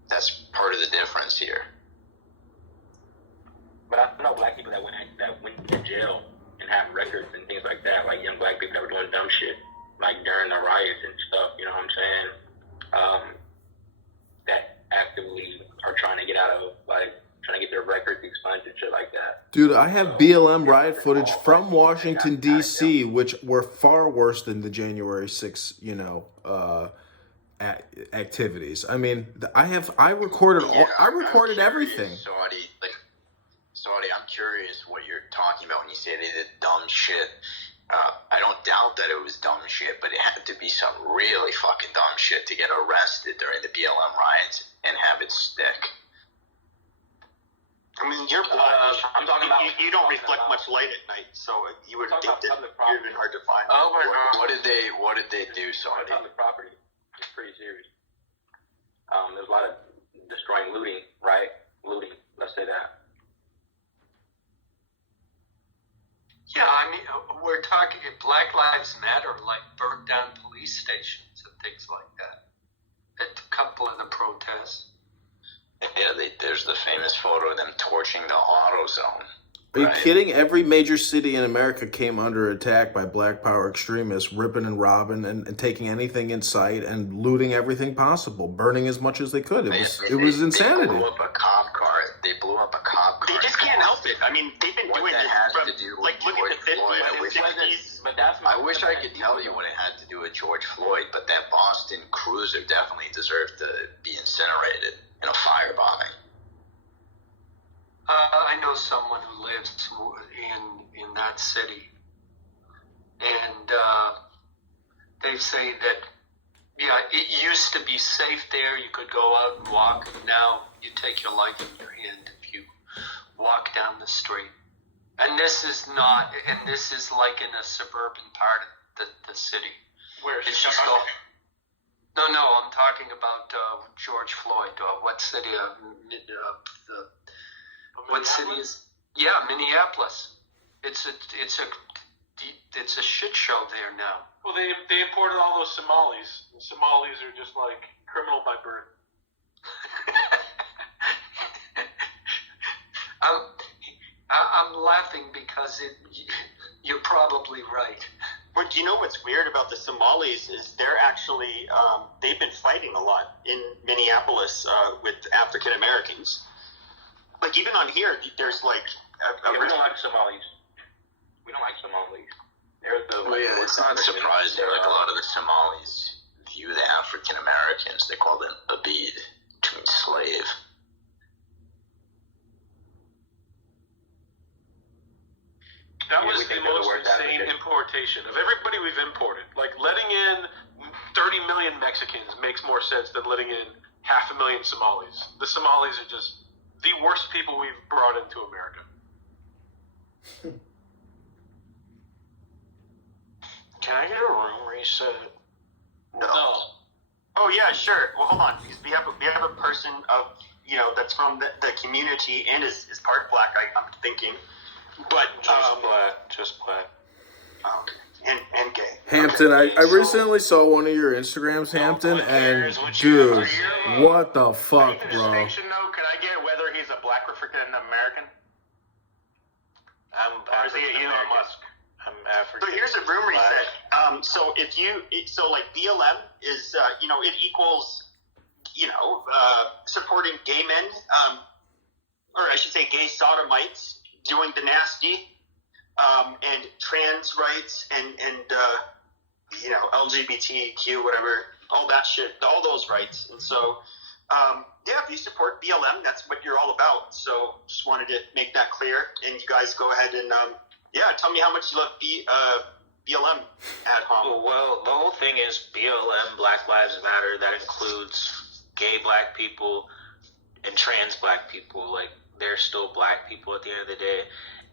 that's part of the difference here. But I know black people that went to jail and have records and things like that, like young black people that were doing dumb shit, like during the riots and stuff, you know what I'm saying? That actively are trying to get out of, trying to get their records expunged and shit like that. Dude, I have BLM riot footage from Washington, D.C., which were far worse than the January 6th, activities. I mean, I recorded everything. Saudi, I'm curious what you're talking about when you say they did dumb shit. I don't doubt that it was dumb shit, but it had to be some really fucking dumb shit to get arrested during the BLM riots and have it stick. I mean, you're black. I'm talking about. You don't reflect much light at night, so you would think that you're even hard to find. Oh my God! What did they do, Saudi? Public property. It's pretty serious. There's a lot of destroying, looting, right? Looting. Let's say that. Yeah, I mean, we're talking Black Lives Matter, like burned down police stations and things like that. At a couple of the protests. Yeah, there's the famous photo of them torching the auto zone. Are you kidding? Every major city in America came under attack by Black Power extremists, ripping and robbing and taking anything in sight and looting everything possible, burning as much as they could. It was insanity. They blew up a cop car. They just can't help it. I mean, they've been doing it from, look at the 50s. I wish I could tell you what it had to do with George Floyd, but that Boston Cruiser definitely deserved to be incinerated in a firebombing. I know someone who lives in that city, and they say that, it used to be safe there. You could go out and walk, and now you take your life in your hand if you walk down the street. And this is like in a suburban part of the city. Where it's just all. No, I'm talking about George Floyd. What city? What city is? Yeah, Minneapolis. It's a shit show there now. Well, they imported all those Somalis. The Somalis are just like criminal by birth. I'm laughing because you're probably right. But you know what's weird about the Somalis is they're actually they've been fighting a lot in Minneapolis with African Americans. Like even on here, there's like we don't like Somalis. We don't like Somalis. They're the it's not surprising. Like a lot of the Somalis view the African Americans. They call them abid, to mean slave. That was the most insane importation of everybody we've imported. Like letting in 30 million Mexicans makes more sense than letting in 500,000 Somalis. The Somalis are just the worst people we've brought into America. Can I get a room reset? No. Oh yeah, sure. Well, hold on, because we have a person of that's from the community and is part black. I'm thinking, but Just black. Oh, and gay. Hampton, I recently saw one of your Instagrams, Hampton, and dude, what the fuck, bro? Distinction, though, could I get whether he's a black African American? Or is he Elon Musk? I'm African. So here's a room reset. So like BLM is it equals supporting gay men, or I should say gay sodomites doing the nasty, and trans rights and LGBTQ, whatever, all that shit, all those rights. And so if you support BLM, that's what you're all about. So just wanted to make that clear, and you guys go ahead and tell me how much you love BLM at home. Well, the whole thing is BLM, Black Lives Matter. That includes gay black people and trans black people. Like, they're still black people at the end of the day.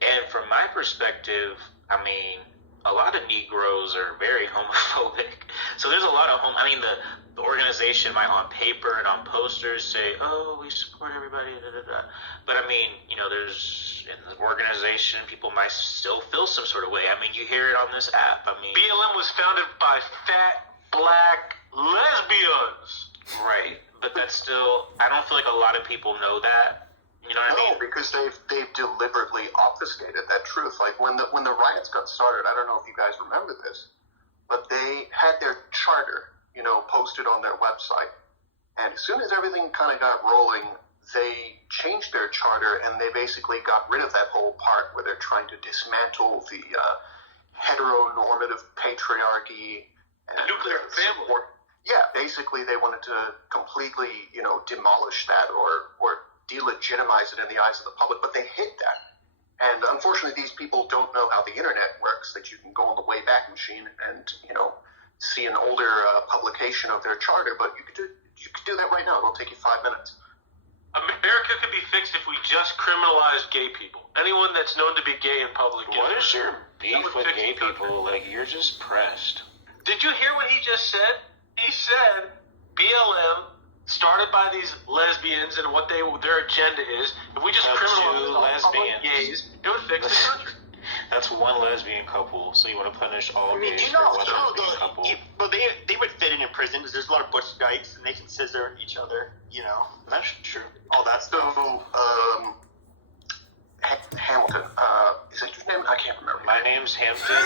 And from my perspective, I mean, a lot of Negroes are very homophobic. So there's a lot of the organization might on paper and on posters say, oh, we support everybody, da, da, da. But I mean, there's in the organization, people might still feel some sort of way. I mean, you hear it on this app. I mean, BLM was founded by fat black lesbians. Right. But that's still, I don't feel like a lot of people know that. You know what I mean? No, because they've deliberately obfuscated that truth. Like when the riots got started, I don't know if you guys remember this, but they had their charter, posted on their website. And as soon as everything kind of got rolling, they changed their charter and they basically got rid of that whole part where they're trying to dismantle the heteronormative patriarchy and the nuclear family. Yeah, basically they wanted to completely, demolish that or delegitimize it in the eyes of the public, but they hid that. And unfortunately, these people don't know how the internet works, that you can go on the Wayback Machine and, see an older publication of their charter, but you could do that right now. It'll take you 5 minutes. America could be fixed if we just criminalized gay people. Anyone that's known to be gay in public. What is your beef with gay people? Like, you're just pressed. Did you hear what he just said? He said BLM started by these lesbians and what their agenda is. If we just criminalize all gays, it would fix the country. That's one lesbian couple, so you want to punish all gays for one lesbian couple. Well, they would fit in prison because there's a lot of butch dykes and they can scissor each other, That's true. Oh, that's the Hamilton. Is that your name? I can't remember. My name's Hampton.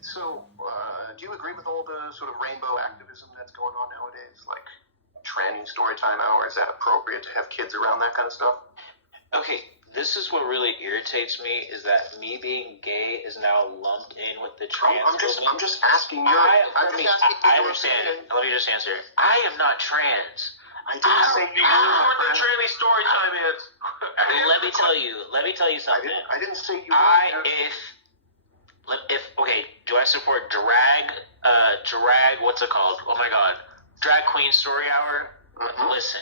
So, do you agree with all the sort of rainbow activism that's going on nowadays? Like tranny story time hour, is that appropriate to have kids around that kind of stuff? Okay, this is what really irritates me, is that me being gay is now lumped in with the trans. I'm just asking you. I understand. Let me just answer. I am not trans. I didn't say you were. What the tranny story time is. Let me tell you something. I didn't say you were. Okay, do I support drag, what's it called? Oh my god. Drag Queen Story Hour? Mm-hmm. Listen,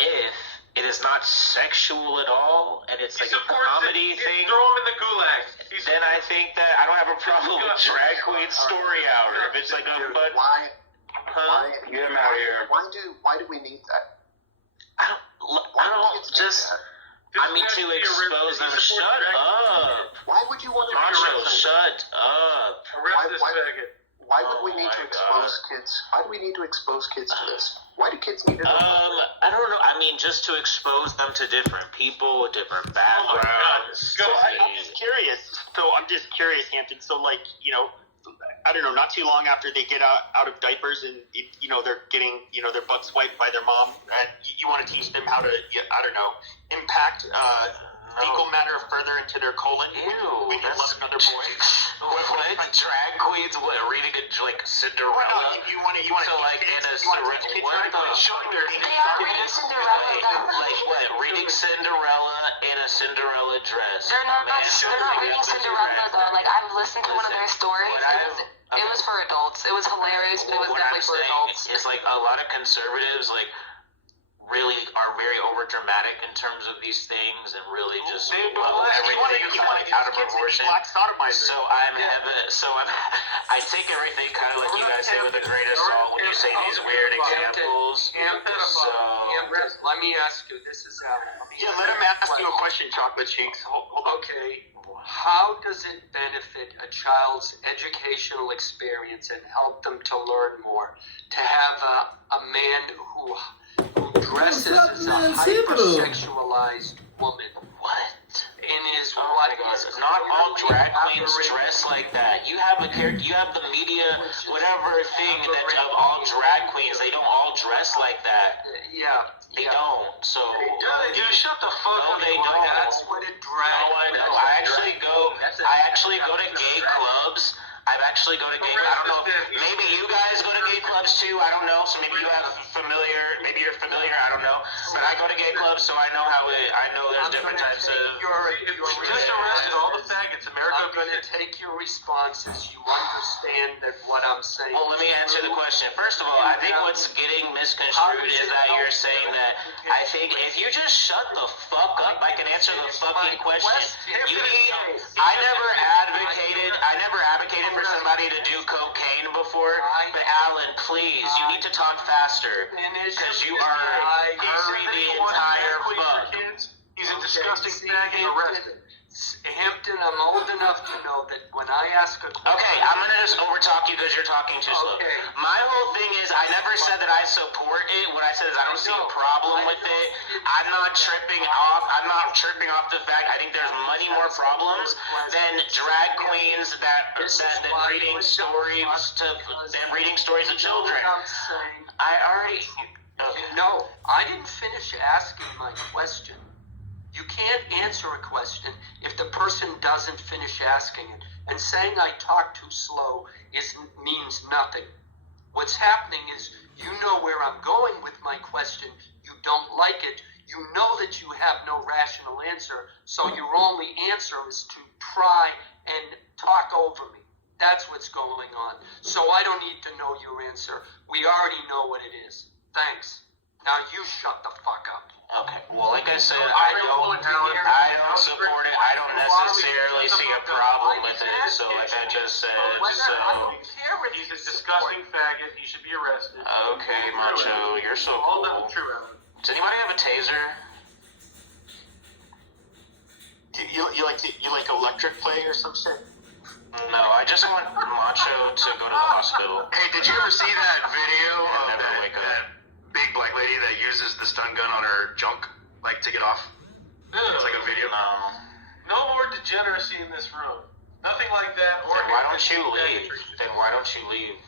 if it is not sexual at all, and it's like a comedy thing, throw him in the gulag. Then I think that I don't have a problem with Drag Queen Story Hour. If it's like a fun... Why? Get him out of here. Why do we need that? I don't just... I mean, to expose them. Shut up. Why would you want to Macho, shut up. Why would we need to expose kids? Why do we need to expose kids to this? Why do kids need to know? I don't know. I mean, just to expose them to different people, different backgrounds. I'm just curious. Hampton. So, like, you know, I don't know. Not too long after they get out of diapers and you know they're getting their butts wiped by their mom, and you want to teach them how to I don't know impact fecal matter further into their colon. Ew, when you love another boy. What? Drag queens? What? Reading like Cinderella? Well, no, you want to so like in a showing their reading Cinderella. Like what? Reading Cinderella in a Cinderella dress. They're not reading Cinderella though. Like I've listened to one of their stories. It was for adults. It was hilarious, but it was definitely for adults. It's like a lot of conservatives like really are very over dramatic in terms of these things and really just blow everything out of proportion. So I take everything kind of like you guys say with a grain of salt when you say these weird examples. Let me ask you. This is how. Yeah, let him ask you a question, Chocolate Cheeks. Okay. How does it benefit a child's educational experience and help them to learn more to have a man who dresses as a hypersexualized woman? What? And is not all drag queens dress like that. You have a character. You have the media, whatever thing that of all drag queens. They don't all dress like that. Yeah. They don't. So. You shut the fuck up. No, they don't. That's what it drags. No, I know. I actually go to gay clubs. I actually go to gay clubs. I don't know. Maybe you guys go to gay clubs too. I don't know. So maybe you have maybe you're familiar. I don't know. But I go to gay clubs, so I know I know there's different types of. Just arrested all the faggots. America. I'm going to take your responses. You understand that what I'm saying. Well, let me answer the question. First of all, I think what's getting misconstrued is that you're saying that I think if you just shut the fuck up, I can answer the fucking question. I never advocated for somebody to do cocaine before, but Alan, please, you need to talk faster because you are hearing the entire fuck. He's a disgusting faggot. Arrested. Hampton, I'm old enough to know that when I ask a question... Okay, I'm going to just overtalk you because you're talking too slow. Okay. My whole thing is I never said that I support it. What I said is I don't see a problem with it. I'm not tripping off the fact I think there's many more problems than drag queens that reading stories to children. I already... Okay. No, I didn't finish asking my question. You can't answer a question if the person doesn't finish asking it. And saying I talk too slow means nothing. What's happening is you know where I'm going with my question. You don't like it. You know that you have no rational answer. So your only answer is to try and talk over me. That's what's going on. So I don't need to know your answer. We already know what it is. Thanks. Now you shut the fuck up. Okay. Well, like I said, I don't support it. I don't necessarily see a problem with it. So, like I just said, he's a disgusting faggot. He should be arrested. Okay, Macho, you're so cool. Does anybody have a taser? You like electric play or some shit? No, I just want Macho to go to the hospital. Hey, did you ever see that video of that big black lady that uses the stun gun on her junk, like, to get off? It's like a video. No more degeneracy in this room. Nothing like that. Then why don't you leave?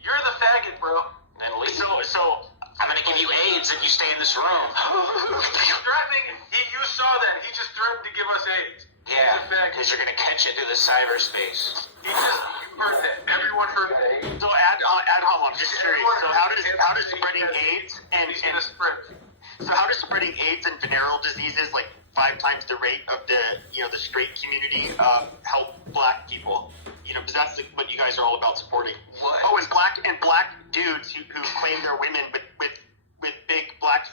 You're the faggot, bro. Then leave. So I'm gonna give you AIDS if you stay in this room. You saw that. He just threatened to give us AIDS. Yeah, because you're gonna catch it through the cyberspace. You heard that. Everyone heard that. So I'm just curious. So how does spreading AIDS and how does spreading AIDS and venereal diseases, like 5 times the rate of the straight community, help black people? Because that's what you guys are all about supporting. What? Oh, and black dudes who claim they're women, but with big black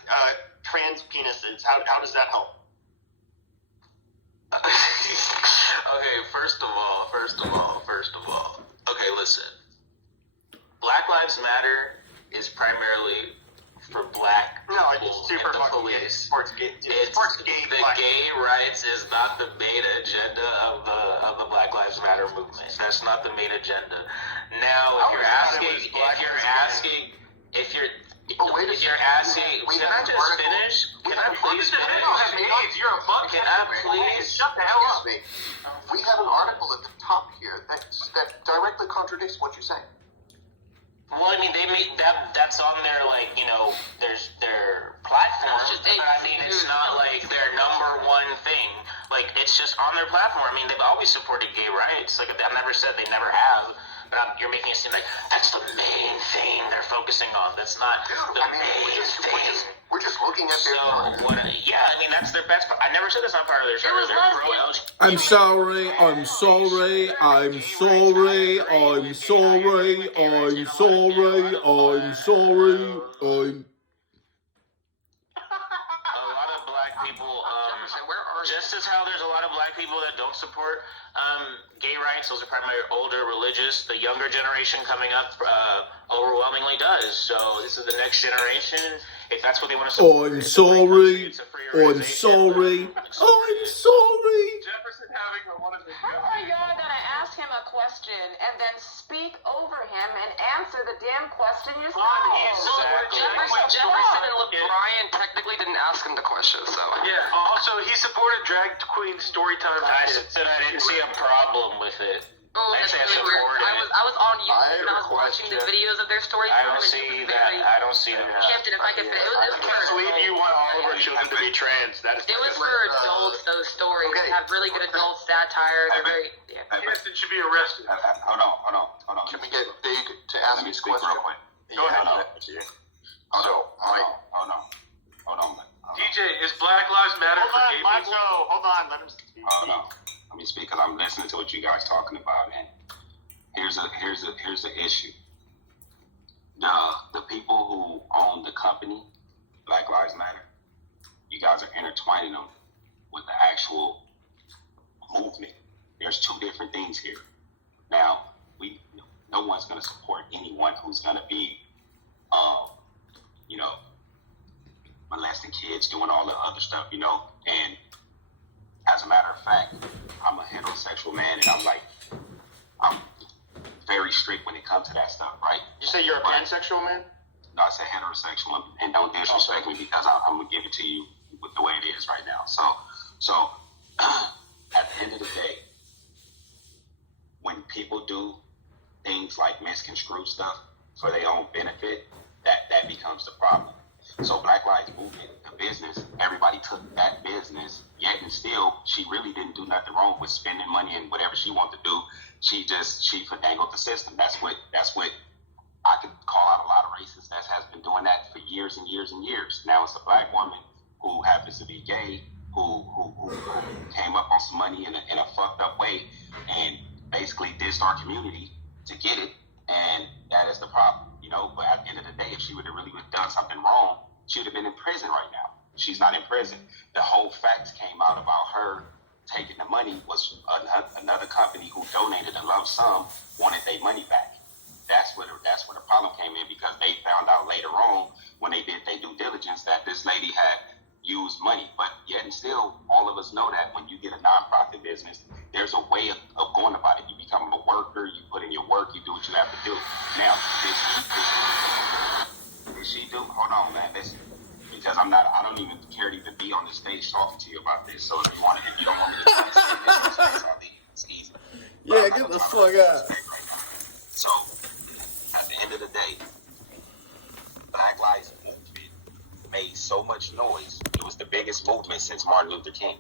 trans penises. How does that help? Okay, first of all. Okay, listen. Black Lives Matter is primarily for black No, people it's super and the fucking police. Sports gay. The gay rights is not the main agenda of the Black Lives Matter movement. That's not the main agenda. Now, if you're asking, can I just finish? Can I please finish? You're a bug. Can I please? Shut the hell up. We have an article at the top here that directly contradicts what you're saying. Well, I mean, they made that's on their, like, you know, their platform. But I mean, it's not like their number one thing. Like, it's just on their platform. I mean, they've always supported gay rights. Like, I've never said they never have. But you're making it seem like that's the main thing they're focusing on. That's not the main thing. We're just looking at their. Yeah, I mean, that's their best part. I never said that's not part of their show. I'm sorry, I'm sorry, I'm sorry, I'm sorry, I'm sorry, I'm sorry, I'm... A lot of black people, just as how there's a lot of black people that don't support gay rights, those are primarily older, religious. The younger generation coming up overwhelmingly does. So this is the next generation. If that's what they want to support. I'm sorry, I'm sorry, I'm sorry. Jefferson having one of his. How are y'all gonna ask him a question and then speak over him and answer the damn question yourself? Jefferson and LeBron technically didn't ask him the question, so. Yeah. Also, he supported drag queen story time. I said I didn't see a problem with it. Oh, that's really weird. I was on YouTube and I was watching the videos of their story. I don't see that. I don't see that. Hampton, if I could fit, it was I can't believe you want all of our children to be trans. That is. It was for adults. Those stories have really good adult satire. They're very. Hampton should be arrested. Hold on. Can we get Big to ask me a question? Real quick. Go ahead. Hold on. DJ, is Black Lives Matter for gay people? Hold on. Let him speak. Let me speak because I'm listening to what you guys talking about, and here's the issue. The people who own the company, Black Lives Matter, you guys are intertwining them with the actual movement. There's two different things here. Now, no one's going to support anyone who's going to be, molesting kids, doing all the other stuff, and as a matter of fact, I'm a heterosexual man, and I'm very strict when it comes to that stuff, right? You say you're a pansexual man? No, I said heterosexual, and don't disrespect me because I'm gonna give it to you with the way it is right now. So at the end of the day, when people do things like misconstrue stuff for their own benefit, that becomes the problem. So Black Lives Movement, the business, everybody took that business, yet and still, she really didn't do nothing wrong with spending money and whatever she wanted to do. She finagled the system. That's what I could call out a lot of racists that has been doing that for years and years and years. Now it's a black woman who happens to be gay, who came up on some money in a fucked up way and basically dissed our community to get it, and that is the problem. But at the end of the day, if she would have really done something wrong, she would have been in prison right now. She's not in prison. The whole facts came out about her taking the money was another company who donated a lump sum wanted their money back. That's where the problem came in, because they found out later on when they did their due diligence that this lady had used money. But yet and still, all of us know that when you get a nonprofit business, there's a way of going about it. You become a worker, you put in your work, you do what you have to do. Now, did she do? Hold on, man. Listen, because I don't even care to even be on this stage talking to you about this. So if you don't want me to it's easy. Yeah, get the fuck out. So, at the end of the day, Black Lives Movement made so much noise. It was the biggest movement since Martin Luther King.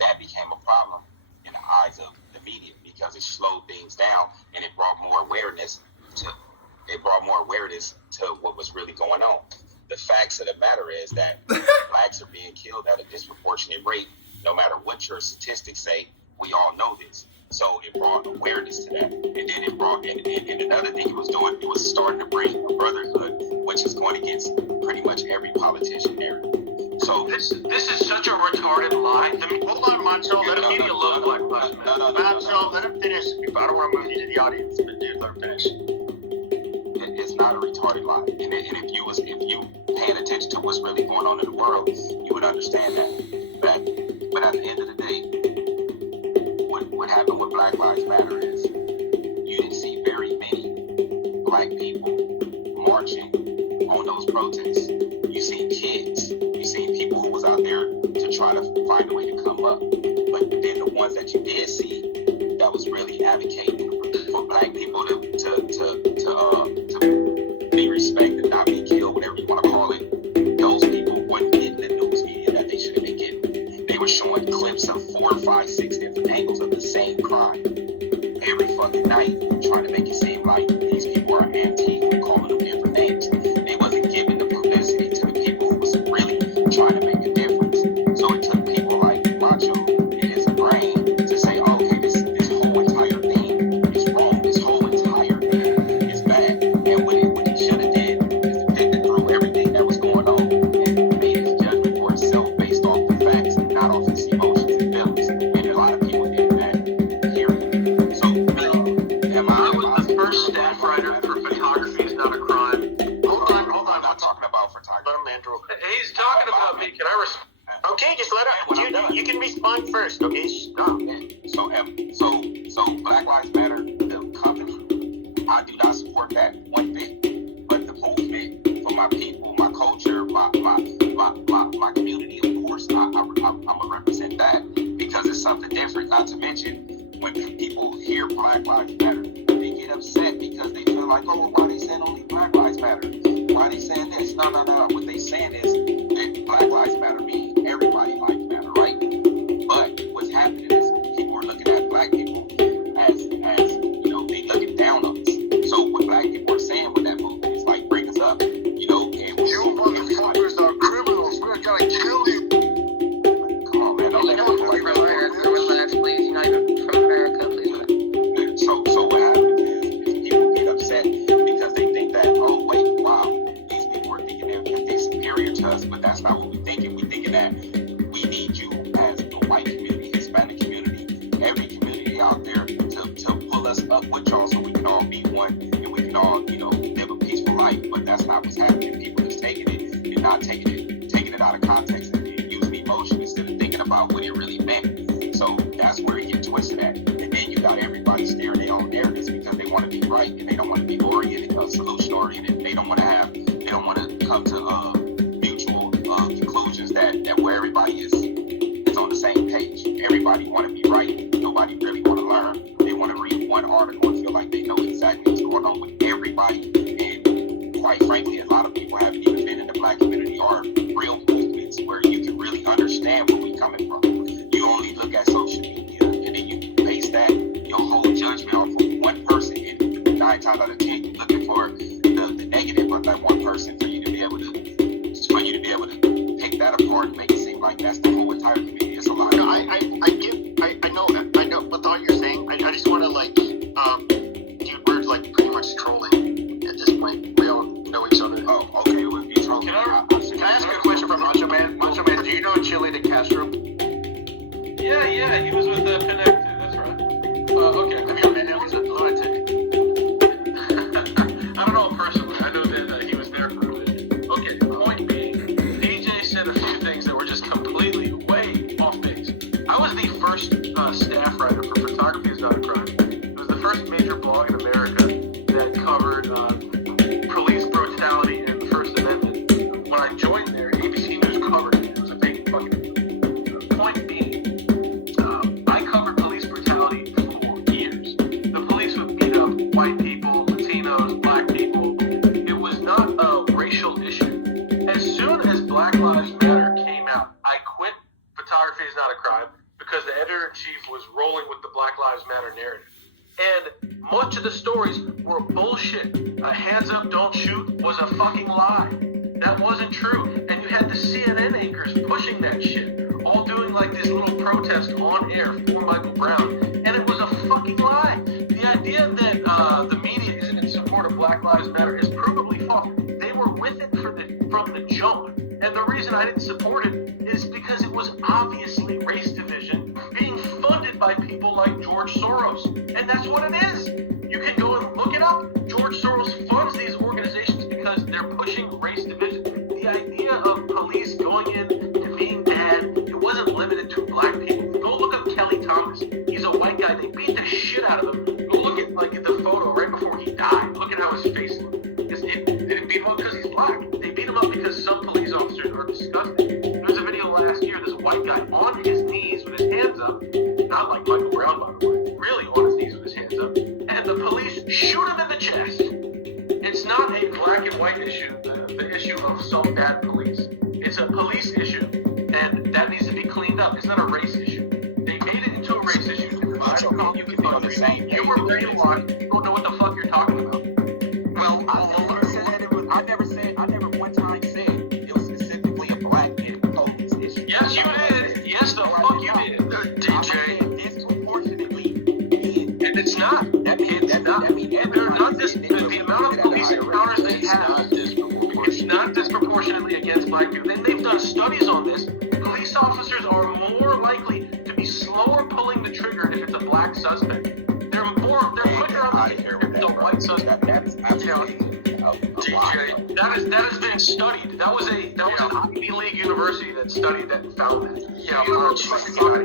That became a problem in the eyes of the media because it slowed things down and it brought more awareness to what was really going on. The facts of the matter is that blacks are being killed at a disproportionate rate. No matter what your statistics say, we all know this. So it brought awareness to that. And then it brought, and another thing it was doing, it was starting to bring a brotherhood, which is going against pretty much every politician there. So this is such a retarded lie. Hold on, Montel. Let him give you a little Black Lives Matter. Montel, let him finish. I don't want to move you to the audience, but dude, let him finish. It's not a retarded lie. And if you pay attention to what's really going on in the world, you would understand that. But at the end of the day, what happened with Black Lives Matter is you didn't see very many black people marching on those protests. You seen kids, you seen people who was out there to try to find a way to come up. But then the ones that you did see that was really advocating for black people to be respected, not be killed, whatever you want to call it, those people weren't getting the news media that they should have been getting. They were showing clips of 4, 5, 6 different angles of the same crime every fucking night, trying to make it seem like these people are anti, calling them different names. They wasn't giving the publicity to the people who was really trying to make a difference. So it took people like Macho and his brain to say, oh, okay, this whole entire thing is wrong. This whole entire thing is bad. And what he should have did is depicted through everything that was going on and made his judgment for himself based off the facts, not off his emotions and feelings. And a lot of people did that here. So I was the first staff writer for Photography is Not a Crime. Hold on. I'm not talking about photography. Let him Andrew. He's talking about me. Can I respond? Okay, just let him. You can respond first. Okay, stop. So Black Lives Matter, the company, I do not support that one bit. But the movement for my people, my culture, my community, of course, I'm gonna represent that because it's something different. Not to mention, when people hear Black Lives Matter, they get upset because they feel like, oh, why they saying only Black Lives Matter? Why they saying this? No. What they saying is that Black Lives Matter means everybody lives matter, right? But what's happening is people are looking at black people as you know, they looking down on us. So what black people are saying with that movement is like, bring us up, you know, and you motherfuckers are criminals. We're gonna kill you. Come on, man. Don't let me relax, please. You're not even from America, please. So what happens is people get upset because they think that, oh wait, wow, these people are thinking they're superior to us, but that's not what we're thinking. We're thinking that we need you as the white community, Hispanic community, every community out there to pull us up with y'all so we can all be one and we can all, you know, live a peaceful life. But that's not what's happening. People just taking it and not taking it out of context and using emotion instead of thinking about what it really meant. So that's where it gets twisted at. And then you got everybody steering their own narratives because they want to be right and they don't want to be oriented, solution oriented. They don't want to come to mutual conclusions that where everybody is on the same page. Everybody want to be right. Nobody really want to learn. They want to read one article and feel like they know exactly what's going on with everybody. And quite frankly, a lot of people haven't even been in the black community or real movements where you can really understand where we're coming from. You only look at social media and then you base that, your whole judgment off of one person. And 9 times out of 10, you're looking for the negative of that one person for you to be able to pick that apart and make it seem like that's the whole entire community. It's a lot. No, I know with all you're saying, I just want to dude, we're like pretty much trolling at this point. We all know each other. Oh, okay, we'll be trolling. Can I ask a question from Macho Man? Macho Man, do you know Chile de Castro? Yeah, he was with Pinnac too, that's right. Okay, have you met him? He's a lunatic. I don't know him personally. I know that he was there for a bit. Okay, point being, DJ said a few things that were just completely way off base. I was the first staff writer for Photography is Not a Crime. It was the first major blog in America that covered police brutality and the First Amendment. When I joined there, ABC News covered it. It was a big fucking deal. Point being, I covered police brutality for years. The police would beat up white people, Latinos, black people. It was not a racial issue. As soon as Black Lives Matter came out, I quit Photography is Not a Crime because the editor-in-chief was rolling with the Black Lives Matter narrative. And much of the stories were bullshit. Hands up, don't shoot was a fucking lie. That wasn't true. And you had the CNN anchors pushing that shit, all doing like this little protest on air for Michael Brown. And it was a fucking lie. The idea that the media isn't in support of Black Lives Matter is provably false. They were with it from the jump. And the reason I didn't support it is because it was obviously race division being funded by people like George Soros. And that's what it is. You can go and look it up. George Soros funds these organizations because they're pushing race division. The idea not a black and white issue, the issue of some bad police. It's a police issue, and that needs to be cleaned up. It's not a race issue. They made it into a race issue. You can be on the same. You were brainwashed. You don't know what the fuck you're talking about. Well, I never one time said it was specifically a black and police issue. Yes, you did. Yes, the fuck you did. DJ. Disproportionately. And it's not. They're not the amount of police encounters they have. It's not disproportionately against black people. They've done studies on this. Police officers are more likely to be slower pulling the trigger if it's a black suspect. They're quicker on the trigger if it's a white suspect. DJ, that has been studied. That was an Ivy League university that studied that and found that. Yeah,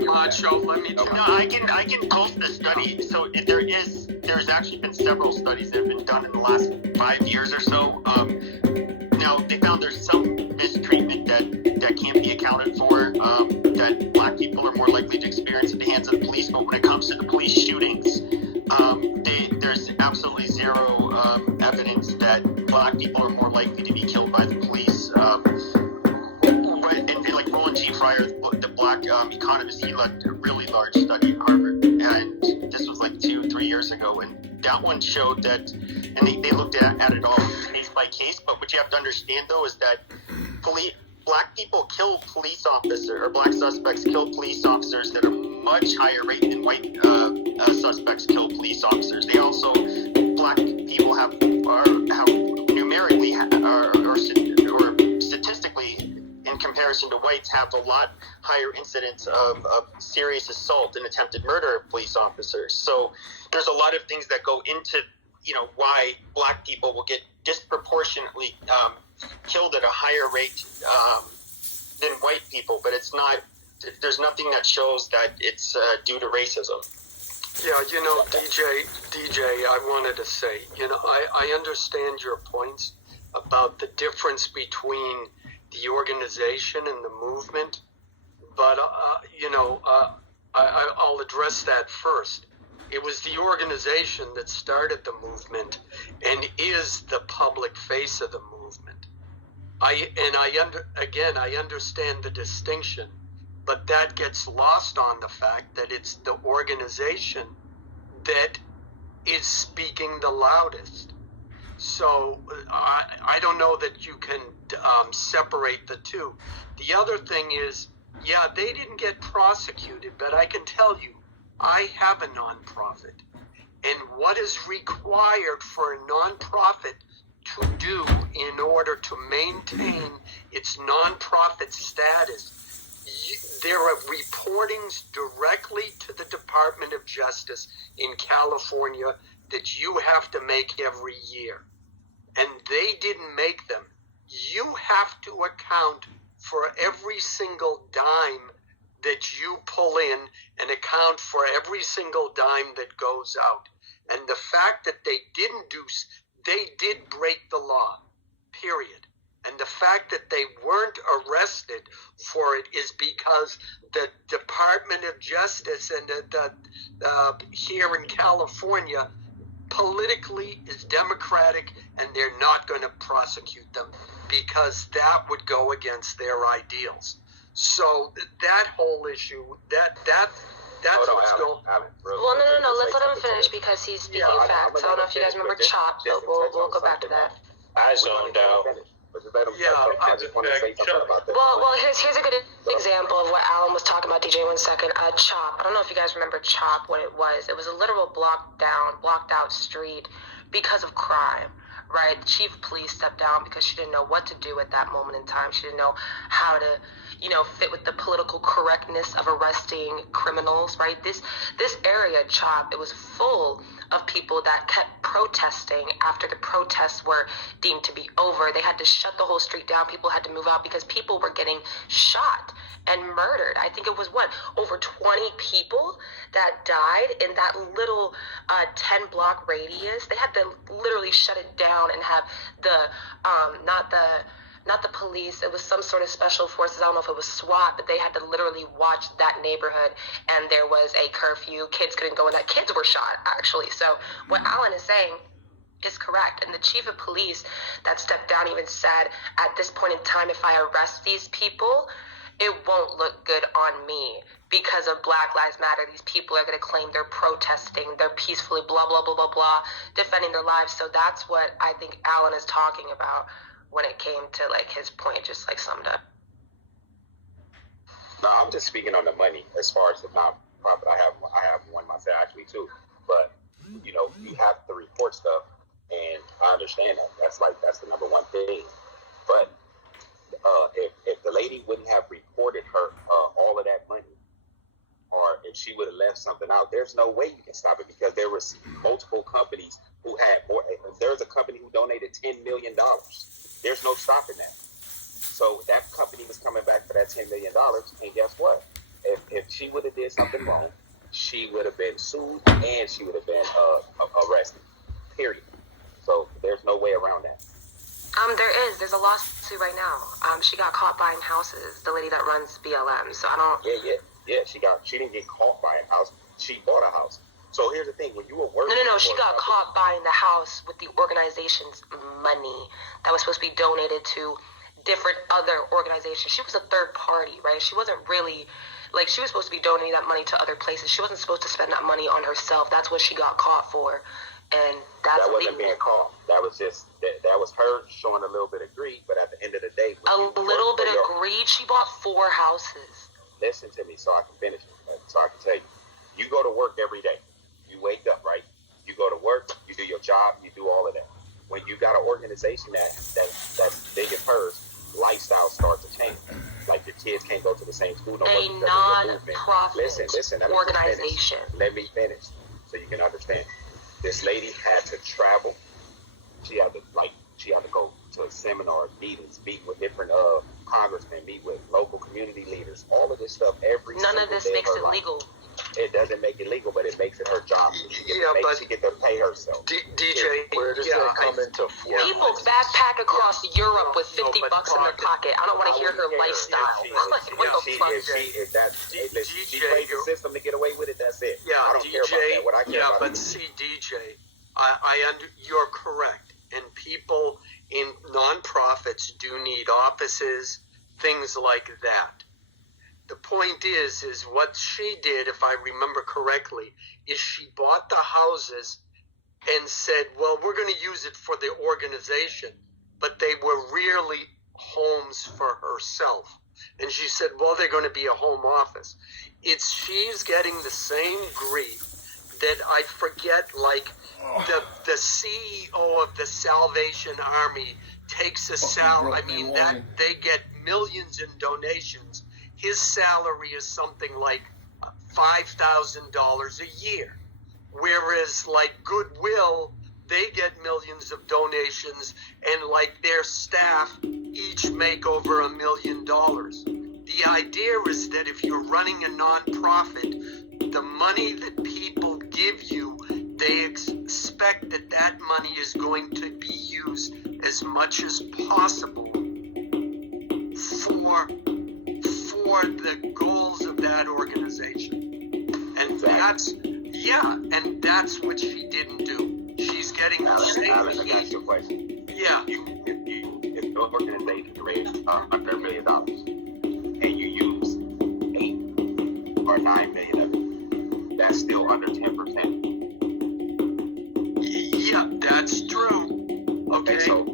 macho. Let me. No, I can post the study. So there's actually been several studies that have been done in the last 5 years or so. Now they found there's some mistreatment that can't be accounted for. That black people are more likely to experience at the hands of the police. But when it comes to the police shootings, there's absolutely zero evidence that black people are more likely to be killed by the police. And like Roland G. Fryer, the black economist, he led a really large study at Harvard, and this was like 2-3 years ago, and that one showed that, and they looked at it all case by case, but what you have to understand though is that black people kill police officers, or black suspects kill police officers at a much higher rate than white suspects kill police officers. They also, black people have numerically or statistically, in comparison to whites, have a lot higher incidence of serious assault and attempted murder of police officers. So there's a lot of things that go into, why black people will get disproportionately killed at a higher rate than white people, but it's not. There's nothing that shows that it's due to racism. Yeah, DJ, I wanted to say, I understand your points about the difference between the organization and the movement, but I'll address that first. It was the organization that started the movement and is the public face of the movement. I understand the distinction, but that gets lost on the fact that it's the organization that is speaking the loudest. So I don't know that you can separate the two. The other thing is, yeah, they didn't get prosecuted, but I can tell you, I have a nonprofit, and what is required for a nonprofit to do in order to maintain its nonprofit status, there are reportings directly to the Department of Justice in California that you have to make every year. And they didn't make them. You have to account for every single dime that you pull in and account for every single dime that goes out. And the fact that they did break the law, period. And the fact that they weren't arrested for it is because the Department of Justice and here in California politically is Democratic, and they're not going to prosecute them because that would go against their ideals. So that whole issue, that's what's going on. Well, no. Let's let him finish because he's speaking facts. I don't know if you guys remember CHOP, but we'll go back to that. I zoned out. I just want to say something about that. Well, here's a good example of what Alan was talking about, DJ, 1 second. CHOP. I don't know if you guys remember CHOP, what it was. It was a literal blocked out street because of crime, right? The chief of police stepped down because she didn't know what to do at that moment in time. She didn't know how to, fit with the political correctness of arresting criminals, right? This area, CHOP, it was full of people that kept protesting after the protests were deemed to be over. They had to shut the whole street down. People had to move out because people were getting shot and murdered. I think it was over 20 people that died in that little 10-block radius. They had to literally shut it down and have not the police, it was some sort of special forces, I don't know if it was SWAT, but they had to literally watch that neighborhood, and there was a curfew. Kids couldn't go in that. Kids were shot, actually. So what Alan is saying is correct. And the chief of police that stepped down even said, at this point in time, if I arrest these people, it won't look good on me because of Black Lives Matter. These people are going to claim they're protesting, they're peacefully, blah, blah, blah, blah, blah, defending their lives. So that's what I think Alan is talking about when it came to, like, his point, just, like, summed up. No, I'm just speaking on the money as far as the nonprofit. I have one myself actually too, but you know, you have to report stuff, and I understand that. That's the number one thing. But if the lady wouldn't have reported her all of that money, or if she would have left something out, there's no way you can stop it because there was multiple companies who had more. There's a company who donated $10 million. There's no stopping that. So that company was coming back for that $10 million, and guess what? If she would have did something wrong, she would have been sued and she would have been arrested. Period. So there's no way around that. There's a lawsuit right now. She got caught buying houses. The lady that runs BLM. So I don't. Yeah. She didn't get caught buying a house. She bought a house. So here's the thing: when you were working, No. She got caught buying the house with the organization's money that was supposed to be donated to different other organizations. She was a third party, right? She wasn't really, like, she was supposed to be donating that money to other places. She wasn't supposed to spend that money on herself. That's what she got caught for. And that wasn't being caught. That was just, that was her showing a little bit of greed, but at the end of the day, a little bit of greed. She bought 4 houses. Listen to me so I can finish it, so I can tell you. You go to work every day. You wake up, right? You go to work, you do your job, you do all of that. When you got an organization that's big as hers, lifestyles start to change. Like your kids can't go to the same school no more. A non-profit listen, organization. Let me finish so you can understand. This lady had to travel. She had to go to seminars, meetings, meet with different congressmen, meet with local community leaders, all of this stuff every None of this makes it legal. It doesn't make it legal, but it makes it her job. She get to pay herself. DJ, where does that come into force? People backpack across Europe with $50 in their pocket. I don't want to hear her lifestyle. She played the system to get away with it. That's it. Yeah, I don't care about that. What I care about but see, DJ, you're correct. And people in nonprofits do need offices, things like that. The point is what she did, if I remember correctly, is she bought the houses and said, well, we're going to use it for the organization, but they were really homes for herself. And she said, well, they're going to be a home office. She's getting the same grief that I forget, like the CEO of the Salvation Army takes a salary. I mean, that they get millions in donations. His salary is something like $5,000 a year, whereas like Goodwill, they get millions of donations, and like their staff each make over $1 million. The idea is that if you're running a nonprofit, the money that people give you, they expect that money is going to be used as much as possible for the goals of that organization. And that's what she didn't do. She's getting the same. Let me ask you a question. Yeah. If your organization raised $100 million and you use 8 or 9 million of it, that's still under 10%. Yeah, that's true. Okay. So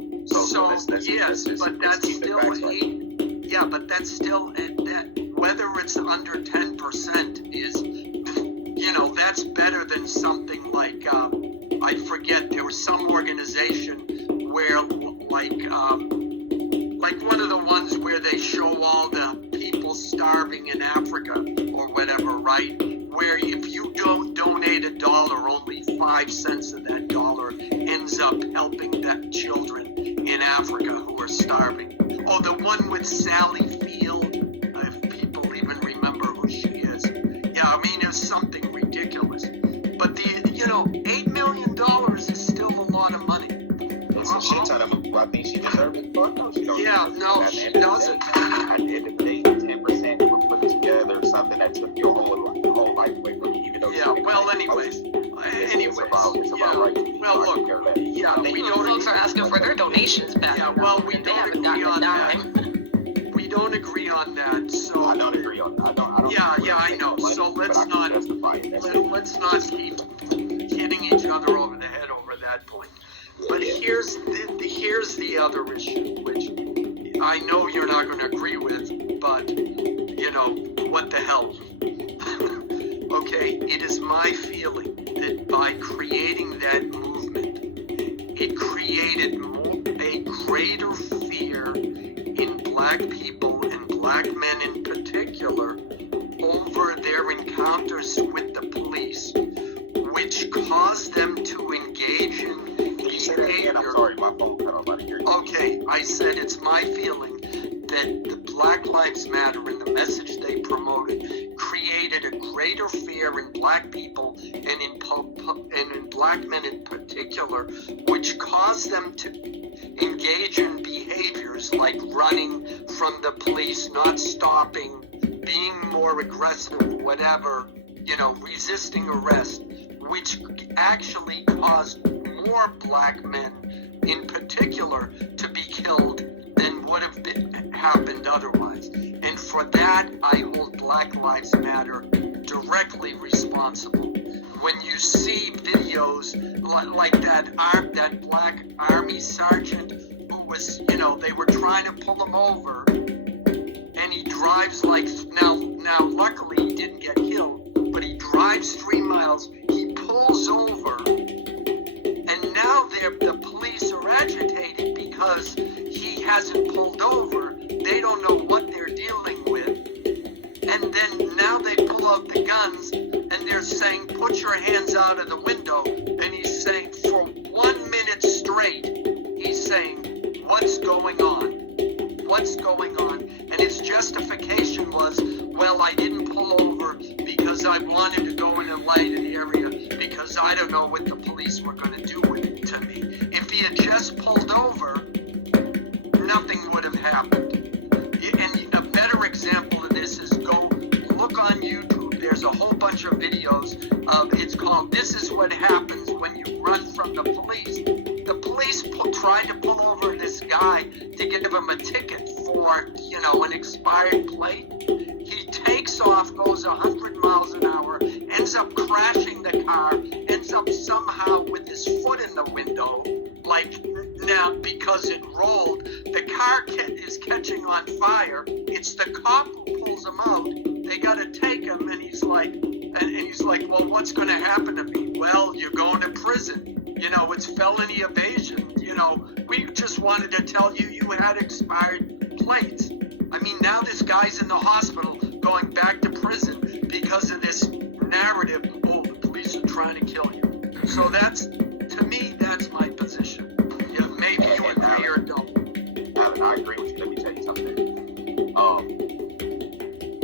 yes, but that's still 8. Yeah, but that's still whether it's under 10% is, that's better than something like I forget. There was some organization where like one of the ones where they show all the people starving in Africa or whatever, right? Where if you don't donate $1, only 5 cents of that dollar ends up helping the children in Africa who are starving. Oh, the one with Sally Field, if people even remember who she is. Yeah, I mean, it's something ridiculous. But $8 million is still a lot of money. I think she deserves it. No, she don't. Yeah, no, she doesn't. At the end of the day, 10% will put together something that took your whole life away from you, even though well, Well, anyways, it's about right. Well, look, we don't. Folks are asking for their donations back. Yeah, well, we They don't haven't agree gotten on a that. dime. We don't agree on that. So I don't agree on. I don't. Yeah, I know. So let's not keep hitting each other over the head over that point. But here's the other issue, which I know you're not going to agree with, but you know what the hell. Okay, it is my feeling that by creating that movement, it created a greater fear in black people and black men in particular over their encounters with the police, which caused them to engage in behavior. I'm sorry, my phone cut off. Okay, I said it's my feeling that the Black Lives Matter and the message they promoted created a greater fear in black people and in black men in particular, which caused them to engage in behaviors like running from the police, not stopping, being more aggressive, whatever, resisting arrest, which actually caused more black men in particular to be killed than would have happened otherwise. And for that, I hold Black Lives Matter directly responsible. When you see videos like that black army sergeant who was, they were trying to pull him over, and he drives now luckily he didn't get killed, but he drives 3 miles, he pulls over, and now the police are agitated because he hasn't pulled over. They don't know what they're dealing with. And then now they pull out the guns and they're saying, put your hands out of the window. And he's saying, for 1 minute straight, he's saying, what's going on? What's going on? And his justification was, well, I didn't pull over because I wanted to go in a lighted area because I don't know what the police were going to do to me. If he had just pulled over, nothing would have happened. And a better example of this is go look on YouTube. There's a whole bunch of videos of, it's called This Is What Happens When You Run From the Police. The police tried to pull over this guy to give him a ticket for, an expired plate. He takes off, goes 100 miles an hour, ends up crashing the car, ends up somehow with his foot in the window, now because it rolled. The car is catching on fire. It's the cop who pulls him out. They got to take him, and he's like, well, what's going to happen to me? Well, you're going to prison. It's felony evasion. We just wanted to tell you you had expired plates. I mean, now this guy's in the hospital going back to prison because of this narrative, oh, the police are trying to kill you. So to me, that's my position. Yeah, maybe you agree or don't. I agree with you. Let me tell you something.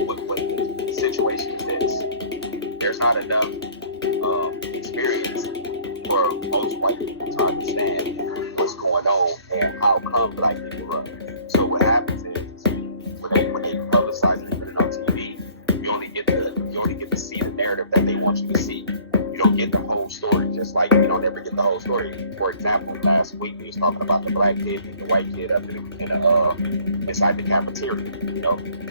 What the situation is this. There's not enough experience for most white people to understand what's going on and how come black people run. So what happens is when they publicize it and put it on TV, you only get to see the narrative that they want you to see. You don't get the whole story, just like you don't ever get the whole story. For example, last week we was talking about the black kid and the white kid up inside the cafeteria.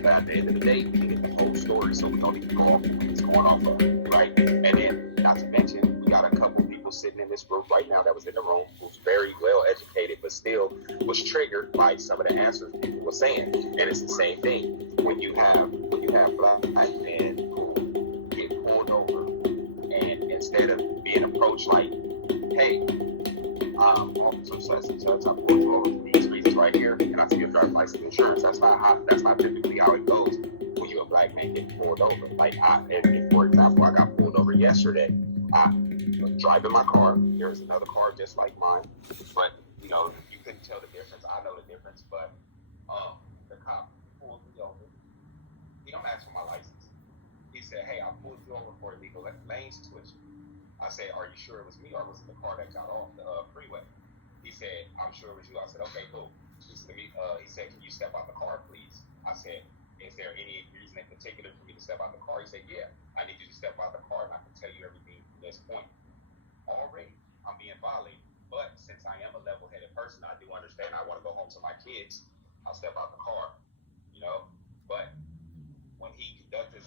But at the end of the day, we didn't get the whole story, so we don't even go off what's going on for it, right? And then, not to mention, we got a couple people sitting in this group right now that was in the room who's very well educated, but still was triggered by some of the answers people were saying. And it's the same thing when you have black men who get pulled over, and instead of being approached like, hey, officer such and such, I pulled you over for these reasons right here, and I see your driver's license and insurance. That's not typically how it goes when you're a black man getting pulled over. And for example, I got pulled over yesterday. I was driving my car. There was another car just like mine, but you couldn't tell the difference. I know the difference, but the cop pulled me over. He don't ask for my license. He said, "Hey, I pulled you over for illegal lane switching." I said, "Are you sure it was me or was it the car that got off the freeway?" He said, "I'm sure it was you." I said, "Okay, cool." He said, "Can you step out the car, please?" I said, is there any reason in particular for me to step out the car? He said, yeah, I need you to step out the car and I can tell you everything from this point. Already, I'm being violated. But since I am a level-headed person, I do understand I want to go home to my kids. I'll step out the car, you know. But when he conducted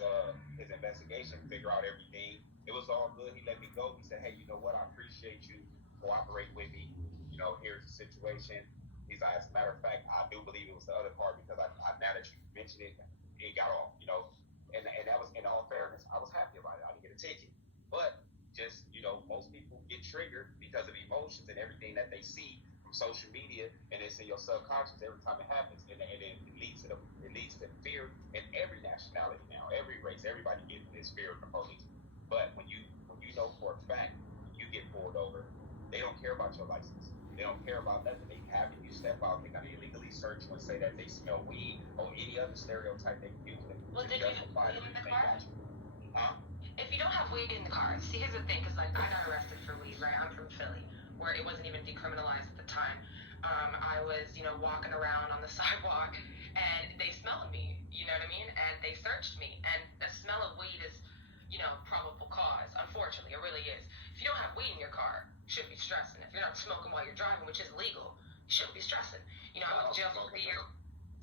his investigation, figure out everything, it was all good. He let me go. He said, hey, you know what? I appreciate you cooperating with me. You know, here's the situation. He's like, as a matter of fact, I do believe it was the other car because I now that you mentioned it, it got off, you know. And that was, in all fairness, I was happy about it. I didn't get a ticket. But just, you know, most people get triggered because of emotions and everything that they see from social media, and it's in your subconscious every time it happens, and it leads to fear in every nationality now, every race, everybody gets this fear of the police. But when you know for a fact you get pulled over, they don't care about your license. They don't care about nothing. They have you step out, they're gonna illegally search you and say that they smell weed or any other stereotype they can use to justify the reason they got you. If you don't have weed in the car, see, here's the thing, because like I got arrested for weed, right? I'm from Philly, where it wasn't even decriminalized at the time. I was, you know, walking around on the sidewalk, and they smelled me, you know what I mean? And they searched me, and the smell of weed is, you know, probable cause. Unfortunately, it really is. If you don't have weed in your car, you shouldn't be stressing. If you're not smoking while you're driving, which is legal, you shouldn't be stressing. You know, I went to jail for 3 years.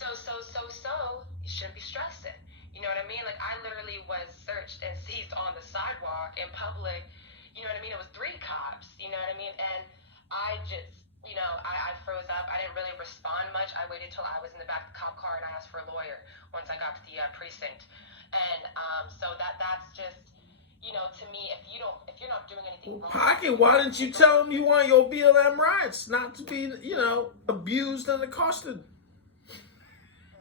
So, you shouldn't be stressing. You know what I mean? Like, I literally was searched and seized on the sidewalk in public. You know what I mean? It was 3 cops, you know what I mean? And I just, you know, I froze up. I didn't really respond much. I waited till I was in the back of the cop car and I asked for a lawyer once I got to the precinct. And so that's just, you know, to me, if you're not doing anything wrong. Pocket, why didn't you tell him you want your BLM rights not to be, you know, abused and accosted?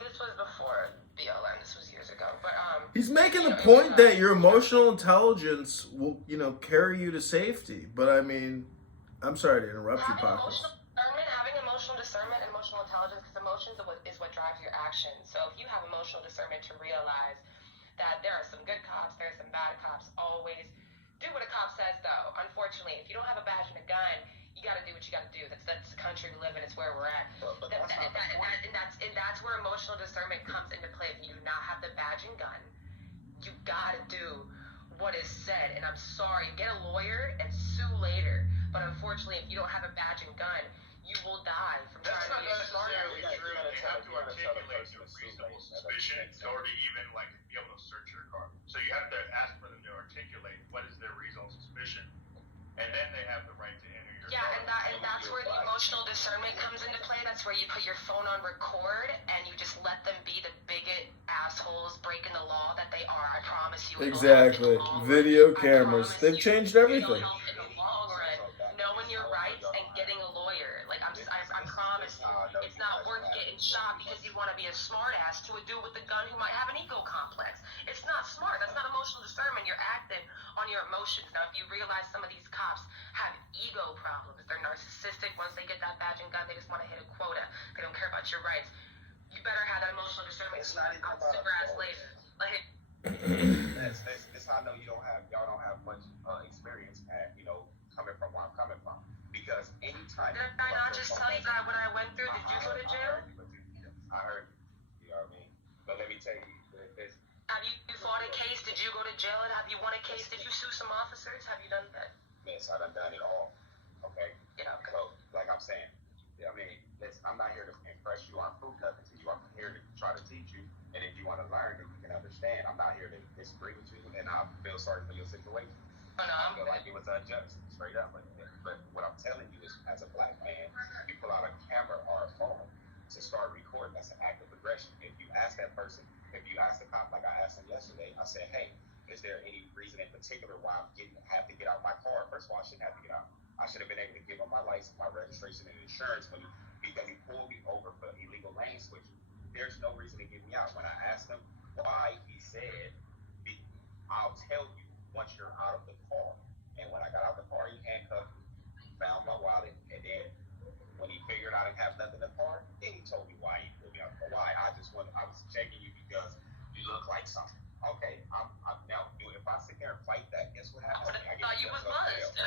This was before BLM. This was years ago. But he's making the point that your emotional intelligence will, you know, carry you to safety. But I mean, I'm sorry to interrupt you, Pocket. Having emotional discernment and emotional intelligence, because emotions is what drives your actions. So if you have emotional discernment to realize that there are some good cops, there are some bad cops, always do what a cop says, though. Unfortunately, if you don't have a badge and a gun, you got to do what you got to do. That's the country we live in. It's where we're at. And that's where emotional discernment comes into play. If you do not have the badge and gun, you got to do what is said. And I'm sorry, get a lawyer and sue later. But unfortunately, if you don't have a badge and gun, you will die from trying to be smart. They have to articulate your reasonable suspicion in order to even like be able to search your car. So you have to ask for them to articulate what is their reasonable suspicion, and then they have the right to enter your car. And that's where the emotional discernment comes into play. That's where you put your phone on record and you just let them be the bigot assholes breaking the law that they are. I promise you. Exactly. Video cameras. They've changed everything. In the long run, knowing your rights and getting a lawyer. Like I promise you, it's not worth getting shot because you want to be a smart ass to a dude with a gun who might have an ego complex. It's not smart. That's not emotional discernment. You're acting on your emotions. Now, if you realize some of these cops have ego problems, they're narcissistic. Once they get that badge and gun, they just want to hit a quota. They don't care about your rights. You better have that emotional discernment. I'll super ass later. Like. That's how I know y'all don't have much experience at, you know, coming from where I'm coming from. Because anytime. Did I not just tell you that what I went through? Did you go to jail? I heard you. You know what I mean? But let me tell you, have you fought a case? Did you go to jail? Have you won a case? Did you sue some officers? Have you done that? Yes, I done it all. Okay? Yeah, okay. So, like I'm saying, I mean, I'm not here to impress you or prove nothing to you. I'm here to try to teach you. And if you want to learn, then you can understand. I'm not here to disagree with you, and I feel sorry for your situation. Oh, no, I feel like it was unjust, straight up. But what I'm telling you is, as a black man, you pull out a camera or a phone to start recording. That's an act of aggression. If you ask that person, if you ask the cop, like I asked him yesterday, I said, hey, is there any reason in particular why I have to get out my car? First of all, I shouldn't have to get out. I should have been able to give him my license, my registration, and insurance because he pulled me over for illegal lane switching. There's no reason to get me out. When I asked him why, he said, I'll tell you once you're out of the car. And when I got out of the car, he handcuffed me, found my wallet, and then when he figured I didn't have nothing in the car, then he told me why he pulled me out. Why? I was checking you because you look like something. Okay, I'm now, if if I sit there and fight that, guess what happens? I thought you was buzzed.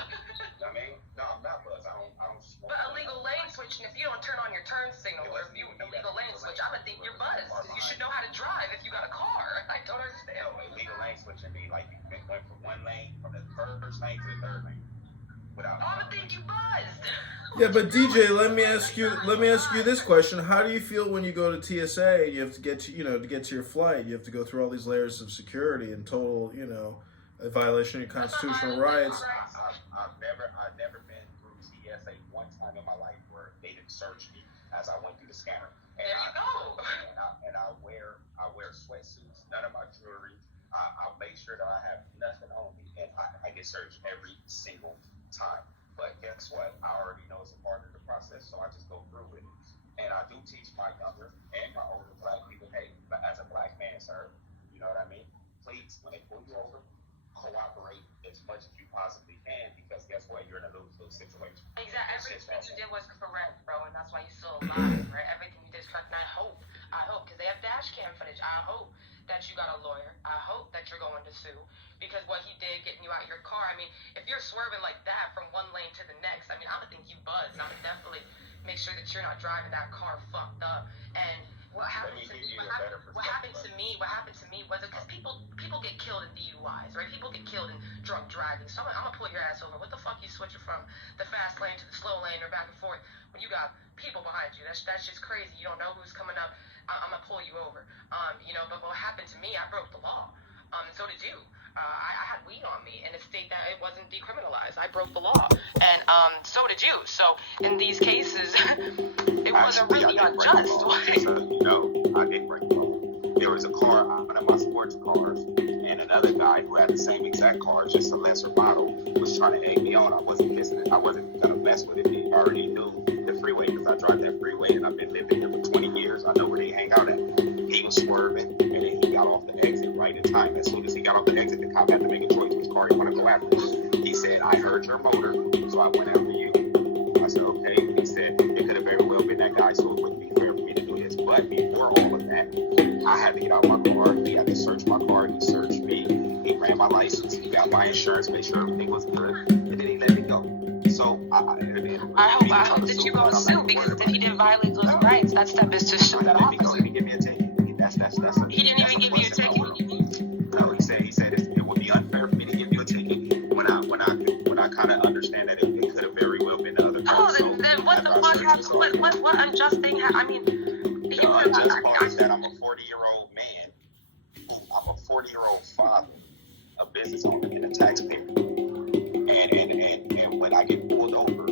I mean, no, I'm not buzzed. I don't smoke. But illegal lane switching, if you don't turn on your turn signal, or if you illegal lane switch, I would think you're buzzed. Because you should know how to drive if you got a car. I don't understand. No, illegal lane switching means like you went from one lane, from the first lane to the third lane. I would think you buzzed. Yeah, but DJ, let me ask you this question: how do you feel when you go to TSA? You have to get to to get to your flight. You have to go through all these layers of security and total a violation of your constitutional rights. I've never been through TSA one time in my life where they didn't search me as I went through the scanner. And there you go. And I wear sweatsuits. None of my jewelry. I make sure that I have nothing on me, and I get searched every single time. But guess what? I already know it's a part of the process, so I just go through with it. And I do teach my younger and my older black people, hey, as a black man, sir, you know what I mean? Please, when they pull you over, cooperate as much as you possibly can, because guess what? You're in a lose-lose situation. Exactly. Everything you did was correct, bro, and that's why you're still alive, right? Everything you did is correct, and I hope, because they have dash cam footage, I hope that you got a lawyer. I hope that you're going to sue, because what he did getting you out of your car, I mean, if you're swerving like that from one lane to the next, I mean, I would think you buzzed. I would definitely make sure that you're not driving that car fucked up. And what happened to me was because people get killed in DUIs, right? People get killed in drunk driving. So I'm gonna pull your ass over. What the fuck you switching from the fast lane to the slow lane or back and forth when you got people behind you? That's just crazy. You don't know who's coming up. I'm gonna pull you over. But what happened to me, I broke the law. And so did you. I had weed on me in a state that it wasn't decriminalized. I broke the law, and so did you. So in these cases, it wasn't really unjust. I didn't break the law. There was a car, one of my sports cars, and another guy who had the same exact car, just a lesser model, was trying to egg me on. I wasn't listening. I wasn't gonna mess with it. He already knew the freeway because I drive that freeway, and I've been living here for 20 years. I know where they hang out at. He was swerving, and then he got off the exit right in time. As soon as he got off the exit, the cop had to make a choice which car he wanted to go after. He said, "I heard your motor, so I went after you." I said, "Okay." He said, "It could have very well been that guy, so it wouldn't be fair for me to do this." But before all of that, I had to get out my car. He had to search my car. He searched me. He ran my license. He got my insurance, made sure everything was good, and then he let me go. So I hope that you go sue, because if he didn't violate those rights, that step is to sue that officer. He didn't give me a ticket. He didn't even give you a ticket. No, he said it would be unfair for me to give you a ticket when I kind of understand that it could have very well been the other guy. Oh, then what the fuck happened? What unjust thing happened? I mean, the unjust part is that I'm a 40-year-old man. I'm a 40-year-old father, a business owner, and a taxpayer. And when I get pulled over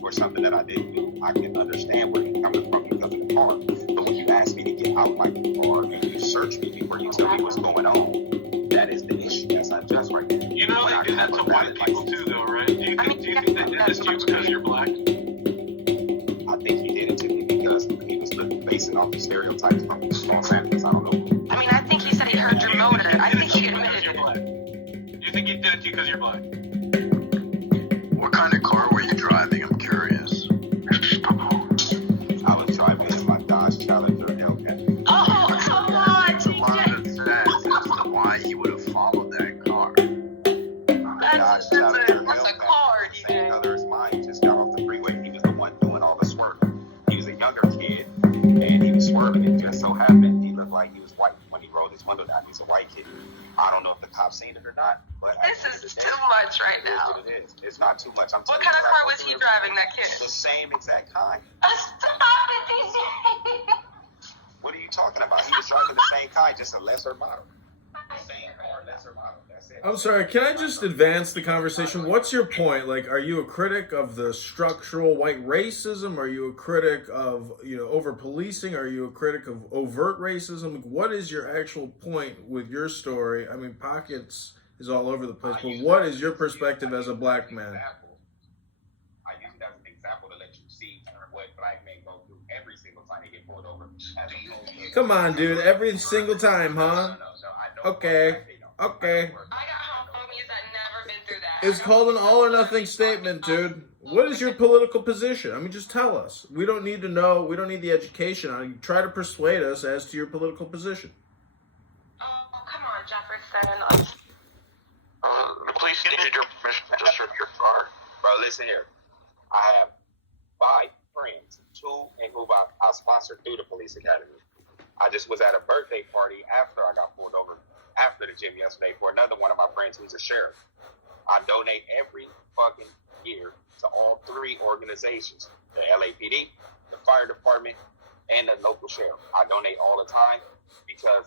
for something that I didn't do, I can understand where he's coming from because of the car. But when you ask me to get out my car and you search me before you tell me what's going on, that is the issue. That's unjust right there. You know they do that to white people too, though, right? Do you think they did this to you because you're black? I think he did it to me because he was basing off the stereotypes from Los Angeles. I don't know. I mean, I think he said he heard your motor. I think he admitted it. You think he did it to you because you're black? What kind of car were you driving? I'm curious. I was driving in my Dodge Challenger Hellcat. Oh, come on, There's a lot of sense as to why he would have followed that car. That's a car, same color as mine. He just got off the freeway. He was the one doing all this work. He was a younger kid, and he was swerving. It just so happened he looked like he was white when he rolled his window down. He's a white kid. I don't know if the cops seen it or not, but this is too much right now. It is. It's not too much. I'm what kind of car was he driving, that kid? The same exact kind. Stop it, DJ. What are you talking about? He was driving the same kind, just a lesser model. Same car, lesser model. That's it. I'm sorry, can I just advance the conversation? What's your point? Like, are you a critic of the structural white racism? Are you a critic of, over policing? Are you a critic of overt racism? What is your actual point with your story? I mean, Pockets is all over the place, but what is your perspective as a black man? I use it as an example to let you see what black men go through every single time they get pulled over. Come on, dude. Every single time, huh? Okay. I got homies that never been through that. It's called an all or nothing statement, dude. What is your political position? I mean, just tell us. We don't need to know. We don't need the education. You try to persuade us as to your political position. Oh, come on, Jefferson. police needed your permission to search your car. Bro, listen here. I have 5 friends, 2 in whom I sponsored through the police academy. I just was at a birthday party after I got pulled over after the gym yesterday for another one of my friends who's a sheriff. I donate every fucking year to all 3 organizations, the LAPD, the fire department, and the local sheriff. I donate all the time because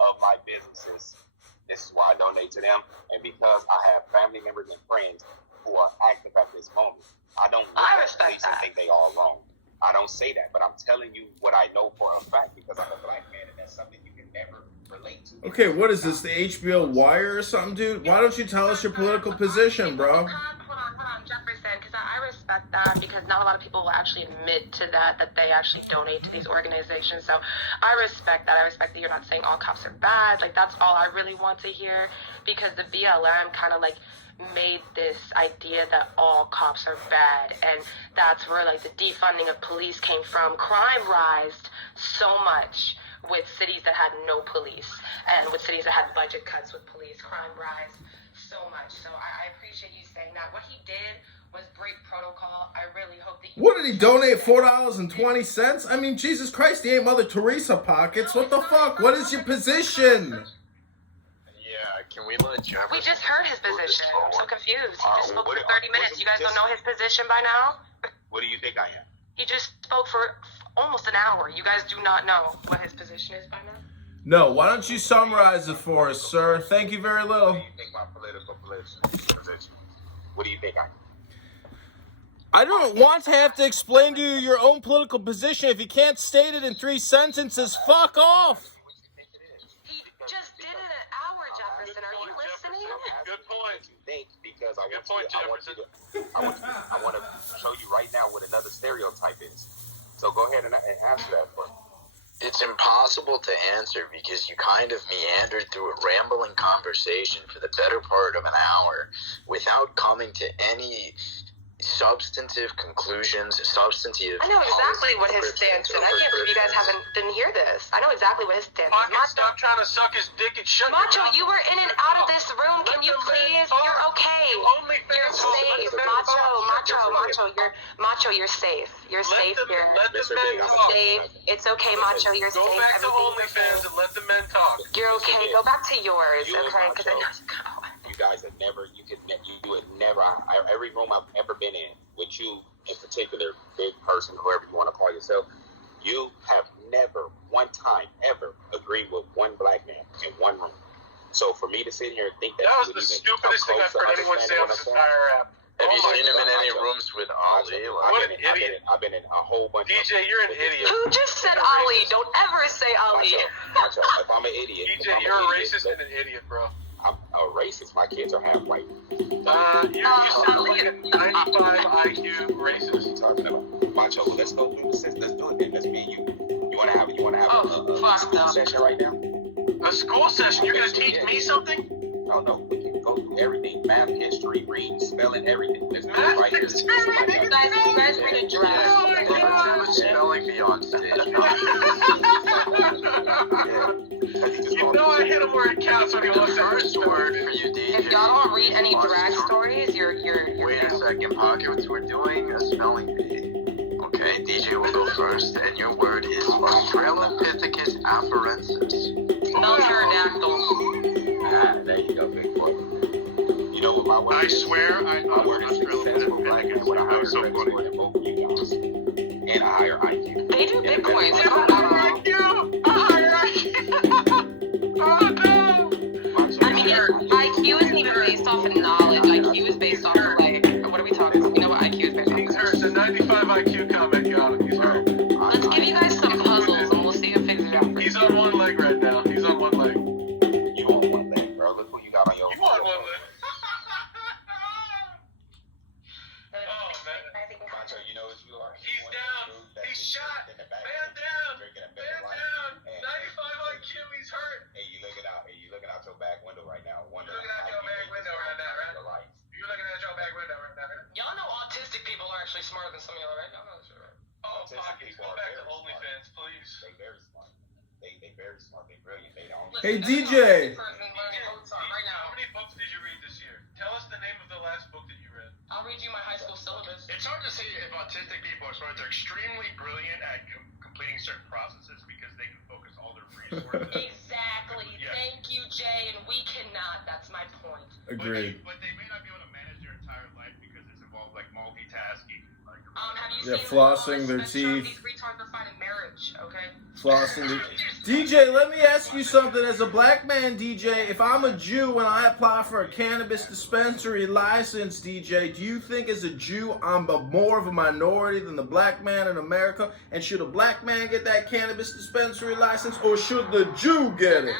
of my businesses. This is why I donate to them, and because I have family members and friends who are active at this moment. I don't look at police and think they all wrong. I don't say that, but I'm telling you what I know for a fact because I'm a black man, and that's something you can never relate to. Okay, what is this, the HBO Wire or something, dude? Why don't you tell us your political position, bro? Hold on, Jefferson, because I respect that because not a lot of people will actually admit to that they actually donate to these organizations. So I respect that. I respect that you're not saying all cops are bad. Like, that's all I really want to hear because the BLM kind of like made this idea that all cops are bad, and that's where like the defunding of police came from. Crime rised so much with cities that had no police and with cities that had budget cuts with police. Crime rised so much. So I appreciate you saying that. What he did was break protocol. I really hope that you... What did he donate, $4.20? I mean, Jesus Christ, he ain't Mother Teresa pockets. What the fuck? What is your position? Yeah, can we let Jefferson... We just heard his position. I'm so confused. He just spoke for 30 minutes. You guys don't know his position by now? What do you think I am? He just spoke for almost an hour. You guys do not know what his position is by now? No, why don't you summarize it for us, sir? Thank you very little. What do you think my political position? What do you think I am? I don't want to have to explain to you your own political position. If you can't state it in 3 sentences, fuck off. He just did it an hour, Jefferson. Are you listening? Good point. Because I want to show you right now what another stereotype is. So go ahead and answer that for me. It's impossible to answer because you kind of meandered through a rambling conversation for the better part of an hour without coming to any substantive conclusions, substantive... I know exactly what his stance is. I can't believe you guys didn't hear this. I know exactly what his stance is. Stop trying to suck his dick and shut Macho, you were in and out of this room. Can you please? You're okay. You're safe. Macho, you're safe. You're safe here. Let the men talk. Safe. It's okay, Macho. You're safe. Go back to OnlyFans and let the men talk. You're okay. Go back to yours, okay? Because I know you go. You guys have never, you would never, every room I've ever been in, with you in particular, big person, whoever you want to call yourself, you have never, one time, ever agreed with one black man in one room. So for me to sit here and think that was the stupidest thing I've heard anyone say on this entire app. Have you seen him in any rooms with Ali? What an idiot. I've been in a whole bunch DJ, you're an idiot. Who just said Ali? Don't ever say Ali. Macho, if I'm an idiot. DJ, you're a racist and an idiot, bro. I'm a racist. My kids are half white. You sound like a 95 IQ racist. What are you talking about? Macho, let's go through the system. Let's do it then. Let's me and you. You want to have a school session right now? A school session? You're going to teach me something? No. We can go through everything. Math, history, reading, spelling, everything. Let's do it right here. You guys read a draft. Spelling bee on stage. You know I hit him where it counts when he wants the first word for you, DJ. If y'all don't read any drag stories, you're Wait a second, Pockets. We're doing a spelling bee. Okay, DJ will go first, and your word is Australopithecus afarensis. Spell pterodactyl. There you go, big boy. You know what my word is? I swear, I know word is successful black man with a higher credit score than both of you guys. And a higher IQ. They do Bitcoins. A higher IQ! Oh no! I mean, IQ isn't even based off of knowledge. IQ is based off of, like, what are we talking about? You know what IQ is based off of? He's hurt. The 95 IQ comment got him. He's hurt. Let's give you guys some puzzles and we'll see who figures it out. He's on one leg right now. He's on one leg. You on one leg, bro. Look who you got on your... You on one leg. Macho, you know what you are? He's down. He's shot. Man down. Man down. 95 IQ. He's hurt. Hey, you looking out your back window right now. You're looking out your back window right now, right? You're looking out your back window right now, right? Y'all know autistic people are actually smarter than some of y'all, right? Y'all know this, right? Oh, Pockets, go back to OnlyFans, please. They very smart. they very smart, they brilliant. They don't. Hey DJ. How many books did you read this year? Tell us the name of the last book that you read. I'll read you my high school syllabus. It's hard to say if autistic people are smart. They're extremely brilliant at completing certain processes because they can focus all their resources. Exactly. Yeah. Thank you, Jay. And we cannot. That's my point. Agreed. But they may not be able to manage their entire life because it's involved like multitasking. Like, Have you Yeah, seen flossing their Spencer? teeth. These retards are finding marriage, okay? Flossing the DJ, let me ask you something. As a black man, DJ, if I'm a Jew and I apply for a cannabis dispensary license, DJ, do you think as a Jew I'm more of a minority than the black man in America? And should a black man get that cannabis dispensary license, or should the Jew get it?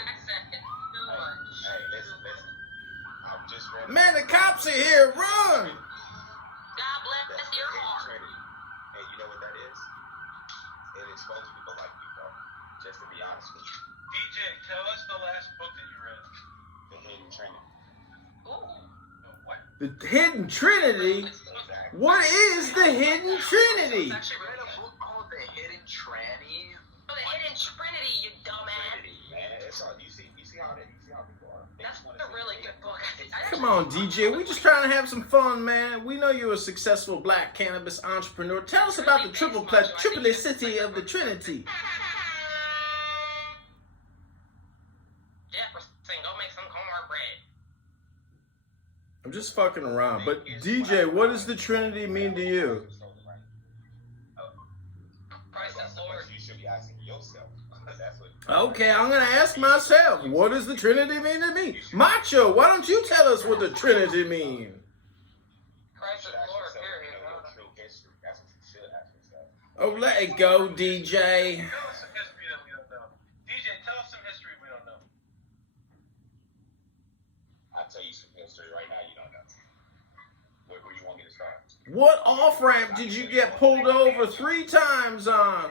Man, the cops are here. Run! God bless your heart. Hey, you know what that is? It exposes people like you, bro. Just to be honest with you. DJ, tell us the last book that you read. The Hidden Trinity. What? The Hidden Trinity? What is the Hidden Trinity? I read a book called The Hidden Tranny. Oh, the Hidden Trinity, you dumbass. Man, it's all, you see how people are. That's a really good book. Come on, DJ. We just trying to have some fun, man. We know you're a successful black cannabis entrepreneur. Tell us about the triplicity of the Trinity. Jefferson, go make some cornbread. I'm just fucking around. But DJ, what does the Trinity mean to you? Christ is Lord. You should be asking yourself. That's what. Okay, I'm gonna ask myself, what does the Trinity mean to me? Macho, why don't you tell us what the Trinity means? Christ is Lord, period. That's what you should ask yourself. Oh, let it go, DJ. Tell us some history that we don't know. DJ, tell us some history we don't know. I'll tell you some history right now you don't know. Where you want me to start? What off-ramp did you get pulled over 3 times on?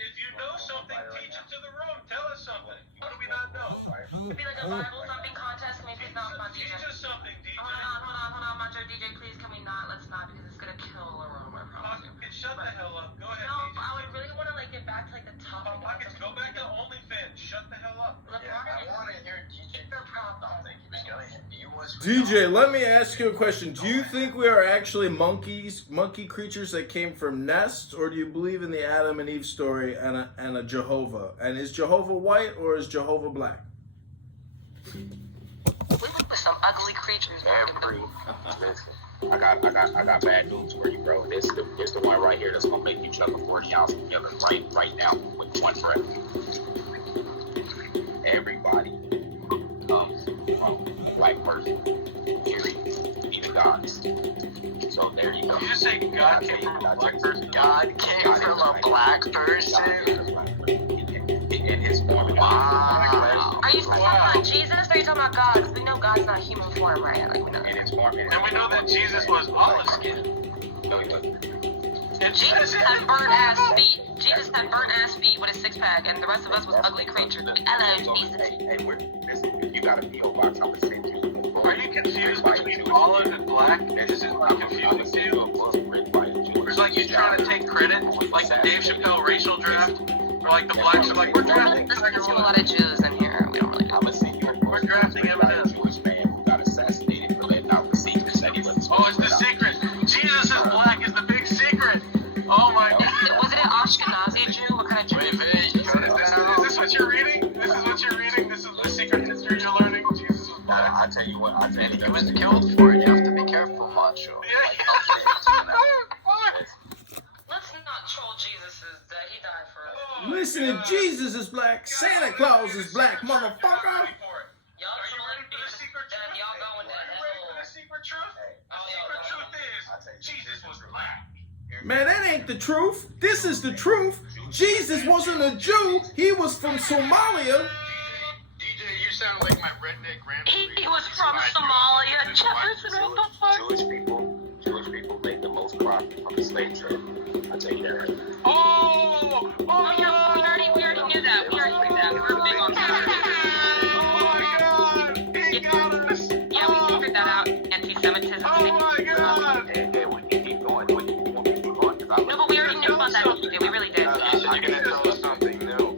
If you know something, teach it to the room. Tell us something. What do we not know? It'd be like a Bible thumping contest. Can we please not, DJ? Teach us something, DJ. Hold on, Macho DJ. Please, can we not? Let's not, because it's gonna kill the room. I promise you. Shut the hell up. Go ahead, No, DJ. I would really want to like get back to like the topic. Pockets, go back to OnlyFans. Shut the hell up. I want to hear DJ. Their problem. DJ, let me ask you a question. Do you think we are actually monkey creatures that came from nests, or do you believe in the Adam and Eve story and a Jehovah? And is Jehovah white or is Jehovah black? We look for some ugly creatures. Listen, I got bad news for you, bro. This the one right here that's gonna make you chuck a 40-ounce together right now with one breath. Everybody comes from a black person, period. Even gods. So there you go. Did you say God came from a black person? God came from a black person? In his form. Wow. Are you talking about Jesus or are you talking about God? Because we know God's not human form, right? Like we know. In his form. And we know that Jesus was olive skin. No, he wasn't. And Jesus had burnt ass feet. Jesus had burnt ass feet with a 6-pack, and the rest of us was ugly creatures. Hello, Jesus. Listen, you got a P.O. box. I'm gonna send you. Are you confused between olive and black? Is it confusing to you? It's like he's trying to take credit, like the Dave Chappelle racial draft, or like the blacks are like, we're drafting There's a lot of Jews in here. We don't really know. We're drafting Eminem. Jewish man who got assassinated for letting out the secrets that he was. Oh, it's the secret. Jesus is black is the big secret. Oh my God. Was it an Ashkenazi Jew? What kind of Jew? Is this what you're reading? This is what you're reading? This is the secret history you're learning? Jesus was black. I tell you what. He was killed for it. You have to be careful, Macho. Let's not troll Jesus. He died for us. Listen, if Jesus is black, Santa Claus is black, motherfucker. Y'all trolling Jesus, then y'all going to hell. The secret truth? The secret truth is Jesus was black. Man, that ain't the truth. This is the truth. Jesus wasn't a Jew. He was from Somalia. DJ, you sound like my redneck grandmother. He was from Somalia. Jefferson, what the fuck? Jewish people make the most profit from the slave trade. I tell you that. Oh yeah, we already knew that. We already knew that. We were big on that. Oh my God! He got us! Yeah, we figured that out. Anti-Semitism. Oh my God! And when you keep going, No, but we already knew about that. We really did. You're gonna tell us something new.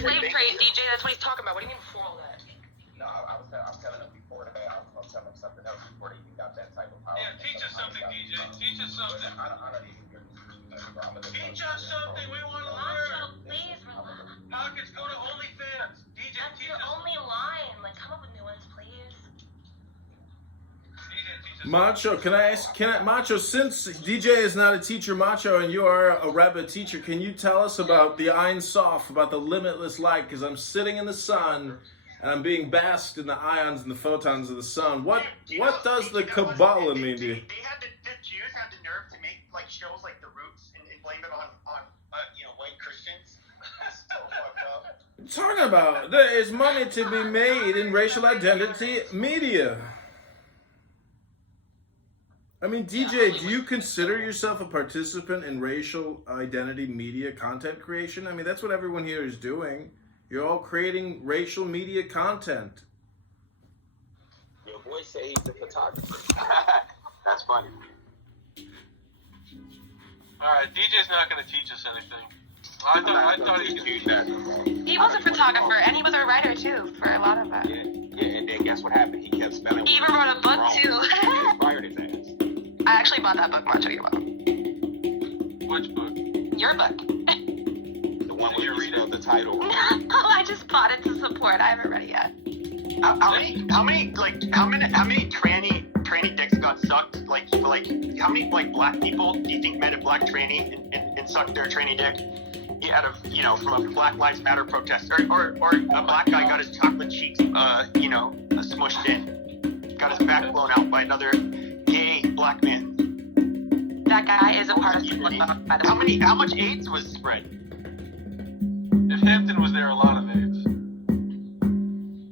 slave trade, DJ. That's what he's talking about. What do you mean before all that? No, I was telling them before that. I was telling them something else before they even got that type of power. Yeah, teach us something, DJ. Teach us something. I don't even hear Teach us something. We want to learn. Please relax. Pockets, go to OnlyFans. DJ, That's teach your us. only line. Like, come up with new ones, please. Macho, Macho, since DJ is not a teacher, Macho, and you are a rabbi teacher, can you tell us about the Ein Sof, about the limitless light? Because I'm sitting in the sun, and I'm being basked in the ions and the photons of the sun. What does the Kabbalah mean to you? The Jews had the nerve to make like shows like The Roots and blame it on white Christians. That's so fucked up. I'm talking about there is money to be made in racial identity media. I mean, DJ, do you consider yourself a participant in racial identity media content creation? I mean, that's what everyone here is doing. You're all creating racial media content. Your boy say he's a photographer. That's funny. All right, DJ's not going to teach us anything. I thought he could do that. He was a photographer, and he was a writer, too, for a lot of that. Yeah, and then guess what happened? He kept spelling. He even wrote a book, too. Inspired his ass. I actually bought that book, Macho. You're welcome. Which book? Your book. The one where you spelled the title. Oh, I just bought it to support. I haven't read it yet. How many tranny dicks got sucked? Like how many black people do you think met a black tranny and sucked their tranny dick? Yeah, out of from a Black Lives Matter protest, or a black guy got his chocolate cheeks smushed in, got his back blown out by another gay black man. That guy is a part of the book. How much AIDS was spread? If Hampton was there, a lot of AIDS.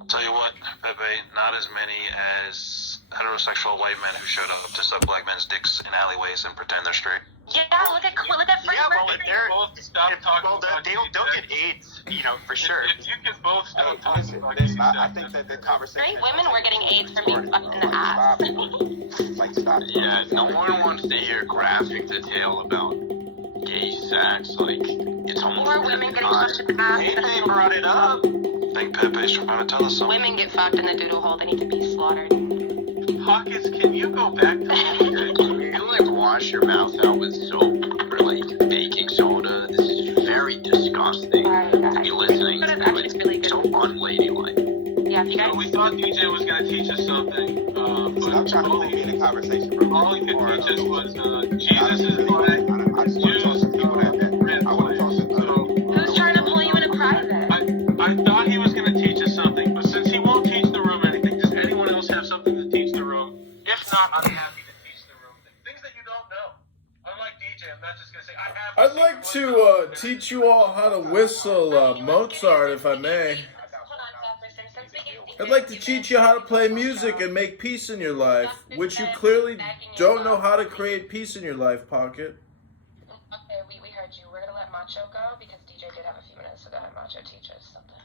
I'll tell you what, Pepe, not as many as heterosexual white men who showed up to suck black men's dicks in alleyways and pretend they're straight. Yeah, look at Freddie Mercury. They'll get AIDS, for sure. If you can both stop talking about I think that the conversation. Straight women were getting AIDS from being fucked in the ass. Yeah, no one wants to hear graphic detail about gay sex. Like, it's almost. Or women getting fucked in the ass. They brought it up. I think Pepe's trying to tell us something. Women get fucked in the doodle hole. They need to be slaughtered. Pockets, can you go back to You wash your mouth out with soap or baking soda. This is very disgusting to be listening to. It's really so unladylike. Yeah, if you guys. We thought DJ was going to teach us something, but I'm trying to lead the conversation, bro. all he could teach us was Jesus is black, Jews red flag. Who's trying to pull you into private? I thought he was going to teach us something, but since he won't teach the room anything, does anyone else have something to teach the room? If not, I'm happy to teach the room things that you don't know. Unlike DJ, I'm not just going to say, I have. I'd like to teach you all how to whistle Mozart, if I may. I'd like to teach you how to play music and make peace in your life, which you clearly don't know how to create peace in your life, Pocket. Okay, we heard you. We're going to let Macho go because DJ did have a few minutes to go and Macho teach us something.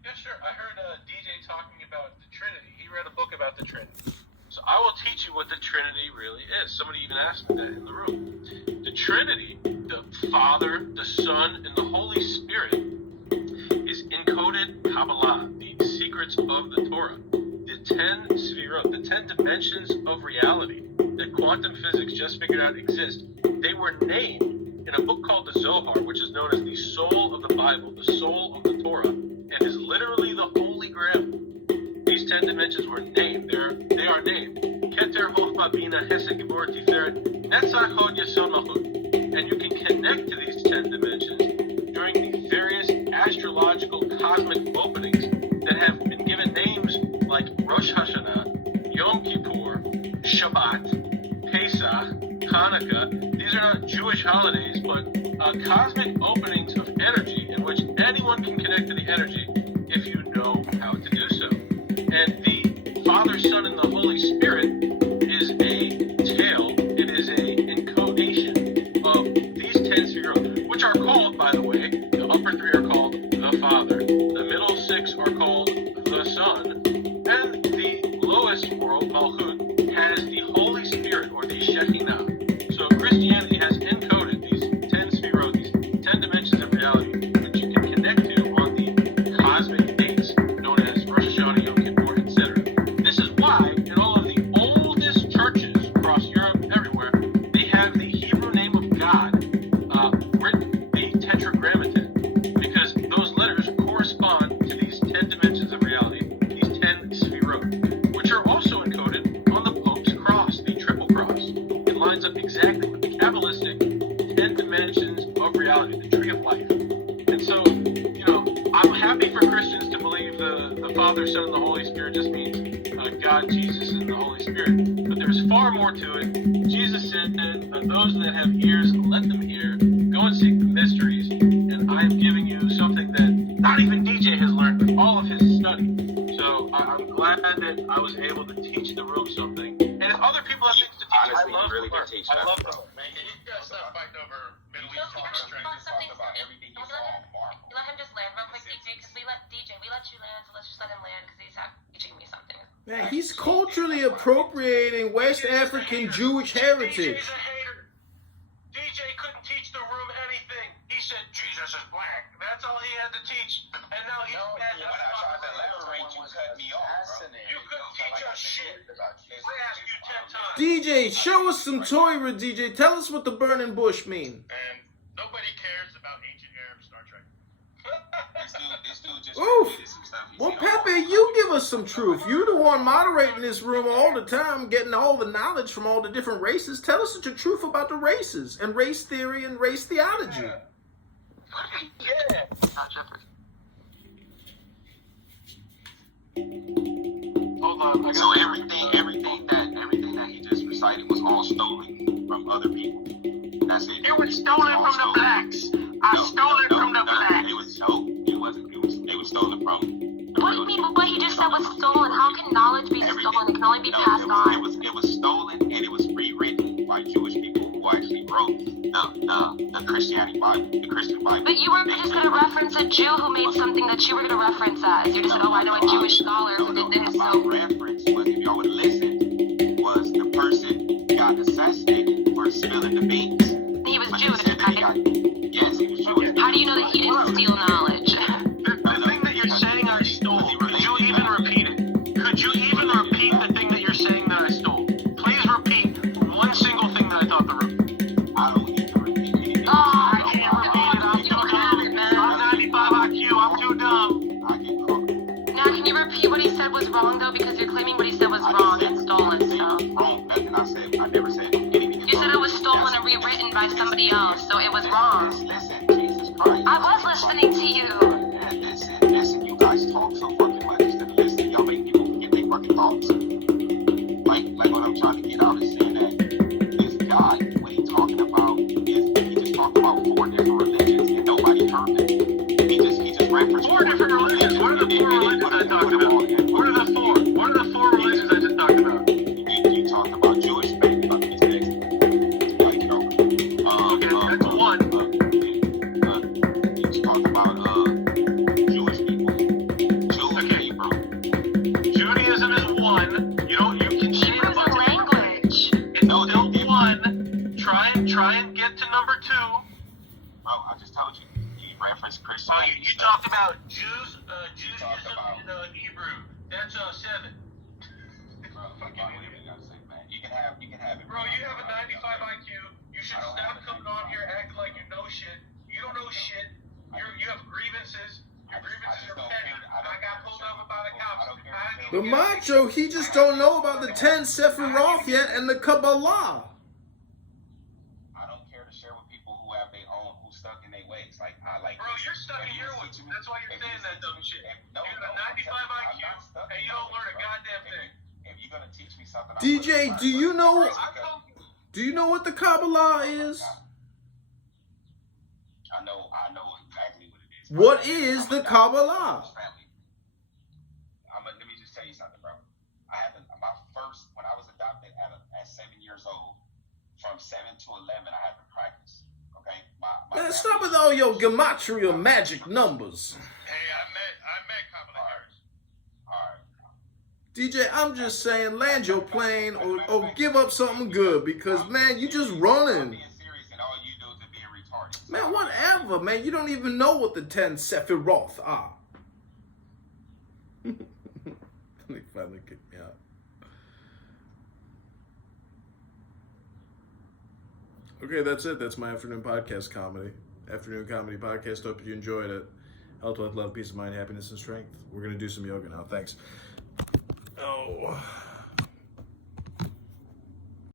Yeah, sure. I heard DJ talking about the Trinity. He read a book about the Trinity. So I will teach you what the Trinity really is. Somebody even asked me that in the room. The Trinity, the Father, the Son, and the Holy Spirit, is encoded Kabbalah, the secrets of the Torah. The 10 sefirot, the 10 dimensions of reality that quantum physics just figured out exist. They were named in a book called the Zohar, which is known as the soul of the Bible, the soul of the Torah, and is literally the Holy Grail. These 10 dimensions were named. They are named. Keter, Chochmah, Bina, Hesed, Gibor, Tiferet, Netzach, Hod, Yesod, Malchut. And you can connect to these 10 dimensions during the various astrological cosmic openings that have been given names like Rosh Hashanah, Yom Kippur, Shabbat, Pesach, Hanukkah. These are not Jewish holidays, but cosmic openings of energy in which anyone can connect to the energy if you know how to do so. And the Father, Son, and the Holy Spirit is a tale. It is a encodation of these 10 sefirot, which are called, by the way, the upper 3 are called the Father, the middle 6 are called the Son, and the lowest world, Malchut, has the Holy Spirit, or the Shekinah. So Christianity has encoded these 10 sefirot, these 10 dimensions of reality, which you can connect Father, Son, and the Holy Spirit just means God, Jesus, and the Holy Spirit. But there's far more to it. Jesus said, those that have ears, let them hear. Go and seek the mysteries. And I am giving you something that not even DJ has learned, but all of his study. So I'm glad that I was able to teach the room something. And if other people have things to teach, Honestly, I love you really to learn. did teach I love bro. to. Man, you guys stop fighting over Middle East contract. You talk about everything you saw on Marvel. Let him just land real quick, DJ, because we let you land, so let's just let him land because he's teaching me something. Man, he's culturally appropriating West African Jewish heritage. DJ's a hater. DJ couldn't teach the room anything. He said Jesus is black. That's all he had to teach. And now he's mad that When I tried to elaborate, you cut me off, bro. You couldn't teach us shit. I asked you 10 times. DJ, show us some Torah, DJ. Tell us what the burning bush mean. And nobody cares about ancient Arab Star Trek. This dude just Oof. repeated some stuff. Well, Pepe, you give us some truth. You the one moderating this room all the time, getting all the knowledge from all the different races. Tell us the truth about the races and race theory and race theology. Yeah. Hold on. So everything that he just recited was all stolen from other people. That's it. It was stolen from the blacks. Stole it from the blacks. It wasn't. It was stolen from. What do you mean? What he just said was stolen? How can knowledge be stolen? It can only be passed on. It was stolen and it was rewritten by Jewish people who actually wrote the Christianity Bible, the Christian Bible. But you weren't just going to reference a Jew who made something that you were going to reference as. You just said, oh, I know a Jewish scholar who did this. My reference was, if y'all would listen, was the person got assassinated for spilling the beans. He was Jewish, right? Yes, he was Jewish. How do you know that he didn't steal knowledge? The thing that you're saying I stole, could you even repeat it? Could you even repeat the thing that you're saying that I stole? Please repeat one single thing that I taught the room. I don't need to repeat anything. I can't repeat it. I'm too dumb. I'm 95 IQ. I'm too dumb. I get crooked. Now, can you repeat what he said was wrong, though? Because you're claiming what he said was wrong and stolen stuff. Wrong. Nothing I never said anything. You said it was stolen and rewritten by somebody else, so it was wrong. Listen, Jesus Christ. I was listening to you. Listen, you guys talk so fucking much instead of listening. Y'all make people forget their fucking thoughts. Like what I'm trying to get out is saying that this guy, what he's talking about is he just talked about 4 different religions and nobody heard it. He just referenced 4 different religions. What are the 4 religions I talked about? What are the 4? What are the 4 religions I just talked about? You talked about Jewish faith, but these things, like, you know, that's 1. You talked about Jewish people. Judaism is 1. You can say Hebrew's a language. It's still 1. Try and get to number 2. Oh, I just told you. You referenced Christianity. You talked about Judaism in Hebrew. That's 7. You can have it. Bro, you have a 95 IQ. You should stop coming on here acting like you know shit. You don't know shit. You have grievances. Your grievances are petty. I got pulled over by the cops. The macho, he just don't know about the 10 Sephiroth yet and the Kabbalah. I don't care to share with people who have their own, who's stuck in their ways. Bro, you're stuck in your ways. That's why you're saying that dumb shit. You have a 95 IQ and you don't learn a goddamn thing. If you're gonna teach me something, DJ, do you know what the Kabbalah is? I know exactly what it is. What is the Kabbalah? Let me just tell you something, bro. When I was adopted at 7 years old, from 7 to 11, I had to practice. Okay? Man, stop with all your gematria magic numbers. Hey, I met Kabbalah Harris. Alright. DJ, I'm just saying, land your plane or give up something good because, man, you just running. Man, whatever, man. You don't even know what the 10 Sephiroth are. They finally kicked me out. Okay, that's it. That's my afternoon podcast comedy. Afternoon comedy podcast. Hope you enjoyed it. Health, wealth, love, peace of mind, happiness, and strength. We're going to do some yoga now. Thanks. Oh.